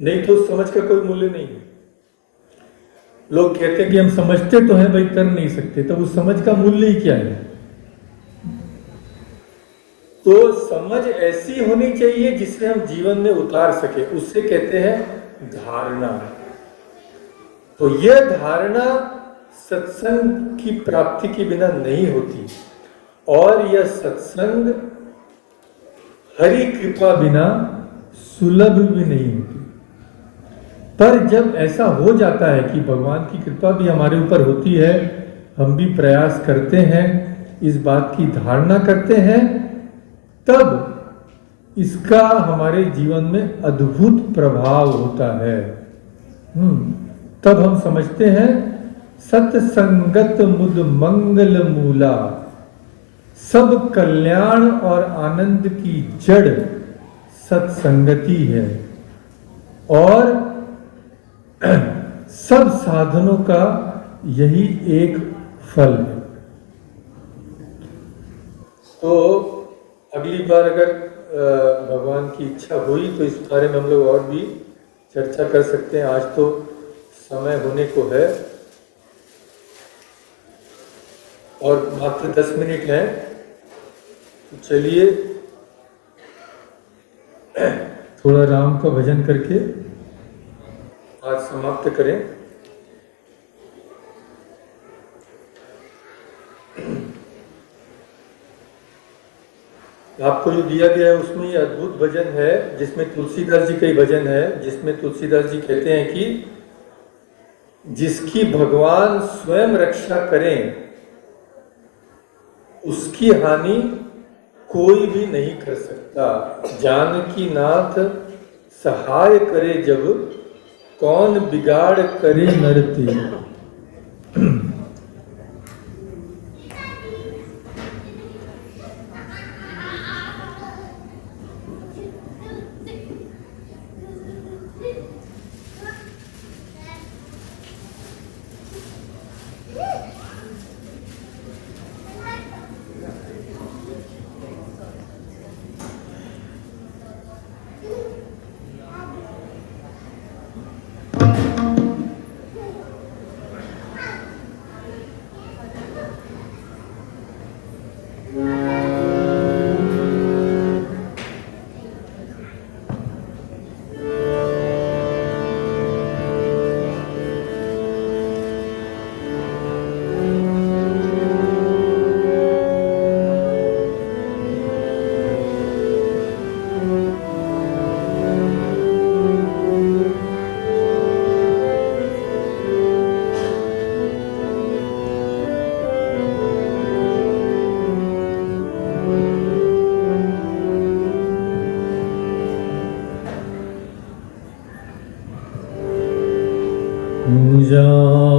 नहीं तो समझ का कोई मूल्य नहीं है। लोग कहते हैं कि हम समझते तो हैं भाई, कर नहीं सकते, तो उस समझ का मूल्य ही क्या है? तो समझ ऐसी होनी चाहिए जिसे हम जीवन में उतार सके, उससे कहते हैं धारणा। तो यह धारणा सत्संग की प्राप्ति के बिना नहीं होती, और यह सत्संग हरि कृपा बिना सुलभ भी नहीं होती। पर जब ऐसा हो जाता है कि भगवान की कृपा भी हमारे ऊपर होती है, हम भी प्रयास करते हैं, इस बात की धारणा करते हैं, तब इसका हमारे जीवन में अद्भुत प्रभाव होता है। तब हम समझते हैं सत्संगत मुद मंगल मूला, सब कल्याण और आनंद की जड़ सत्संगति है, और सब साधनों का यही एक फल है। तो अगली बार अगर भगवान की इच्छा हुई तो इस बारे में हम लोग और भी चर्चा कर सकते हैं। आज तो समय होने को है और मात्र 10 मिनट है, तो चलिए थोड़ा राम का भजन करके आज समाप्त करें। आपको जो दिया गया है उसमें ये अद्भुत भजन है, जिसमें तुलसीदास जी का ही भजन है, जिसमें तुलसीदास जी कहते हैं कि जिसकी भगवान स्वयं रक्षा करें उसकी हानि कोई भी नहीं कर सकता। जानकी नाथ सहाय करे जब, कौन बिगाड़ करे नर तेरा।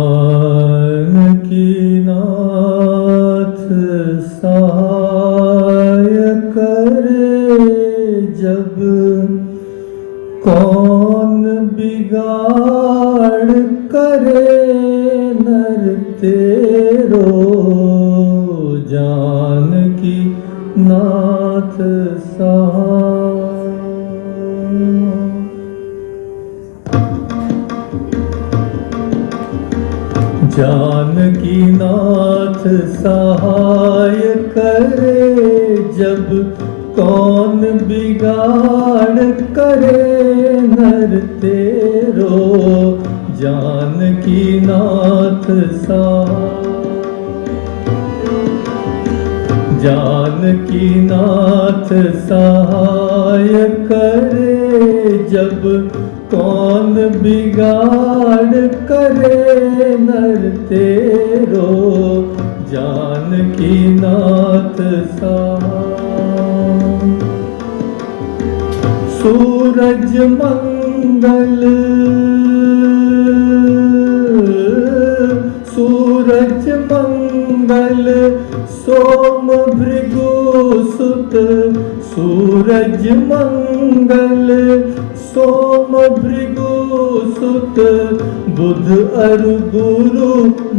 जानकी नाथ सहाय करे जब, कौन बिगाड़ करे नर तेरो। जानकी नाथ जानकी नाथ सहाय करे जब, कौन बिगाड़ करे नर तेरो। जानकी नाथ जानकी नाथ सहाय करे जब, कौन बिगाड़ करे नर तेरो। जानकी नाथ सहाय। सूरज मंगल, सूरज मंगल सोम भृगुसुत, सूरज मंगल सोम भृगुसुत, बुध अरु गुरु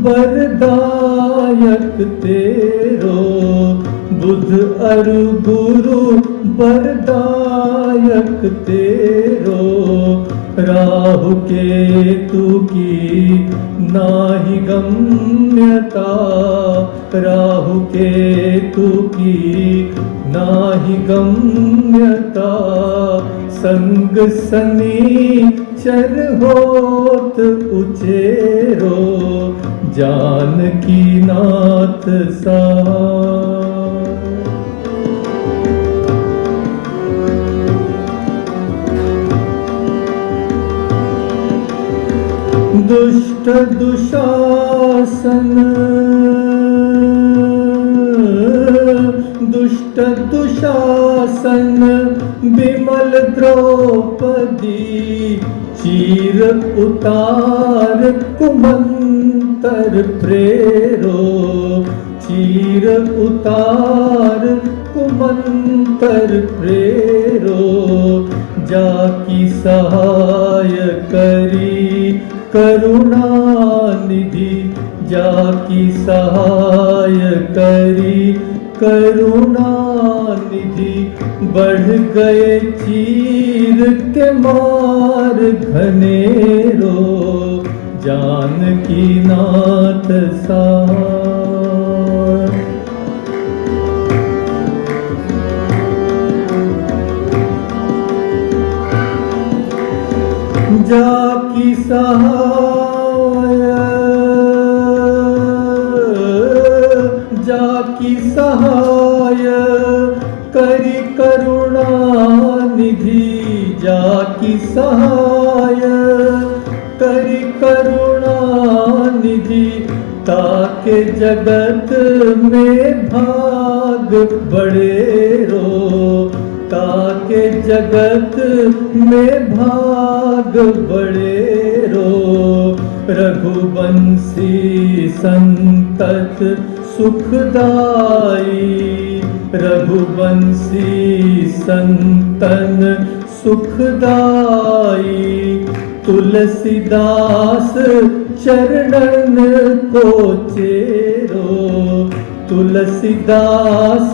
बरदायक तेरो, बुध अरु गुरु बरदायक तेरो, राहु केतु की नाहि गम्यता, राहु केतु की नाहि गम्यता, संग सनीचर होत उचेरो, जानकी नाथ सहाय। दुष्ट दुशासन, दुष्ट दुशासन विमल द्रौपदी, चीर उतार कुमंतर प्रेरो, चीर उतार कुमंतर प्रेरो, जाकी सहाय करी करुणा निधि, जाकी सहाय करी करुणा निधि, बढ़ गए चीर के मार घनेरो, जानकी नाथ सहाय। जाकी सहाय, जाकी सहाय करी करुणा निधि, जाकी सहाय करी करुणा निधि, ताके जगत में भाग बड़ेरो, ताके जगत में भाग बड़ेरो, रघुवंशी संतत सुखदाई, रघुवंशी संतन सुखदाई, तुलसीदास चरणन को चेरो, तुलसीदास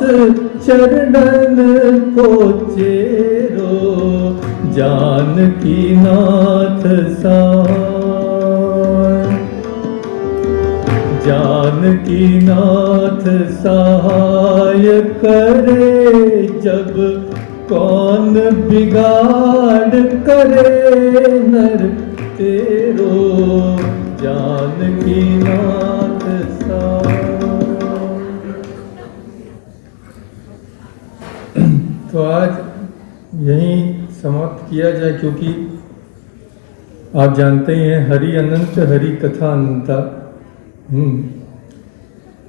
चरणन को चेरो, जानकी नाथ सहाय, जानकी नाथ सहाय करे जब, कौन बिगाड़ करे नर तेरो, जानकी नाथ सहाय। तो आज यहीं समाप्त किया जाए, क्योंकि आप जानते ही हैं हरि अनंत हरि कथा अनंता।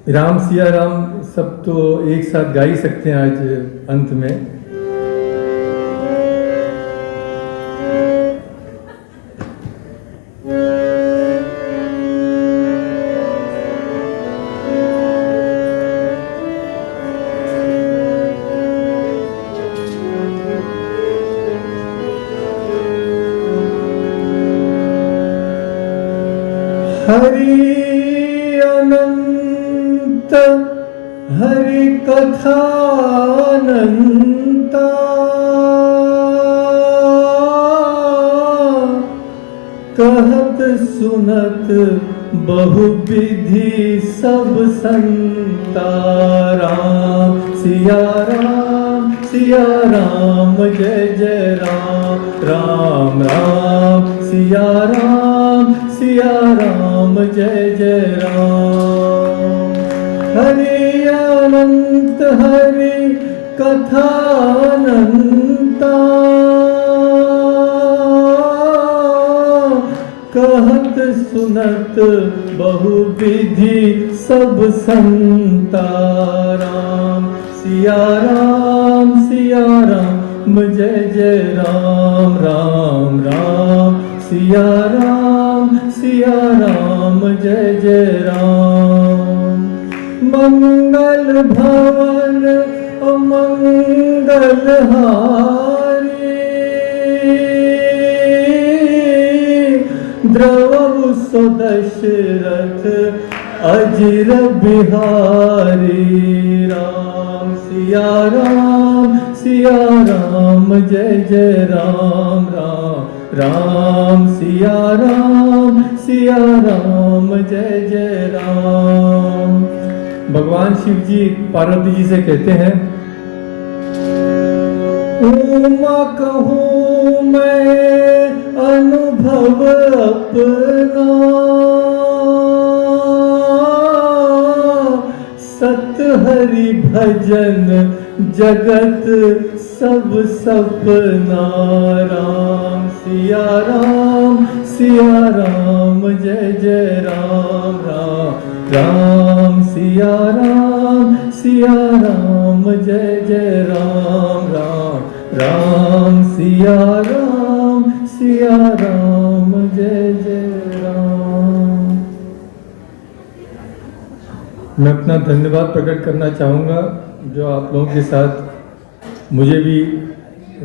राम सिया राम सब तो एक साथ गा ही सकते हैं आज अंत में। हरि अनंत हरि कथानंता, कहत सुनत बहुविधि सब संता, राम सिया राम सिया राम जय जय राम, राम राम सिया राम सिया राम जय जय राम। हरि अनंत हरि कथानंता, कहत सुनत बहुविधि सब संता, राम सिया राम जप जय जय राम राम राम सिया राम जय जय राम। मंगल भवन अमंगल हारी द्रवहु सो दशरथ अजिर बिहारी। राम सिया राम जय जय राम राम सिया राम जय जय राम। भगवान शिव जी पार्वती जी से कहते हैं, उमा कहूँ मैं अनुभव अपना, सत हरि भजन जगत सब सपना। राम सिया राम जय जय राम राम सिया राम जय जय राम राम सिया राम जय जय राम। मैं अपना धन्यवाद प्रकट करना चाहूँगा जो आप लोगों के साथ मुझे भी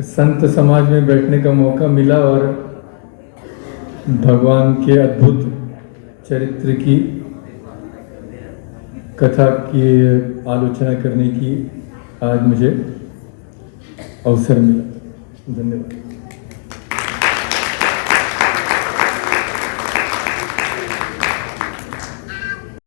संत समाज में बैठने का मौका मिला और भगवान के अद्भुत चरित्र की कथा की आलोचना करने की आज मुझे अवसर मिला। धन्यवाद।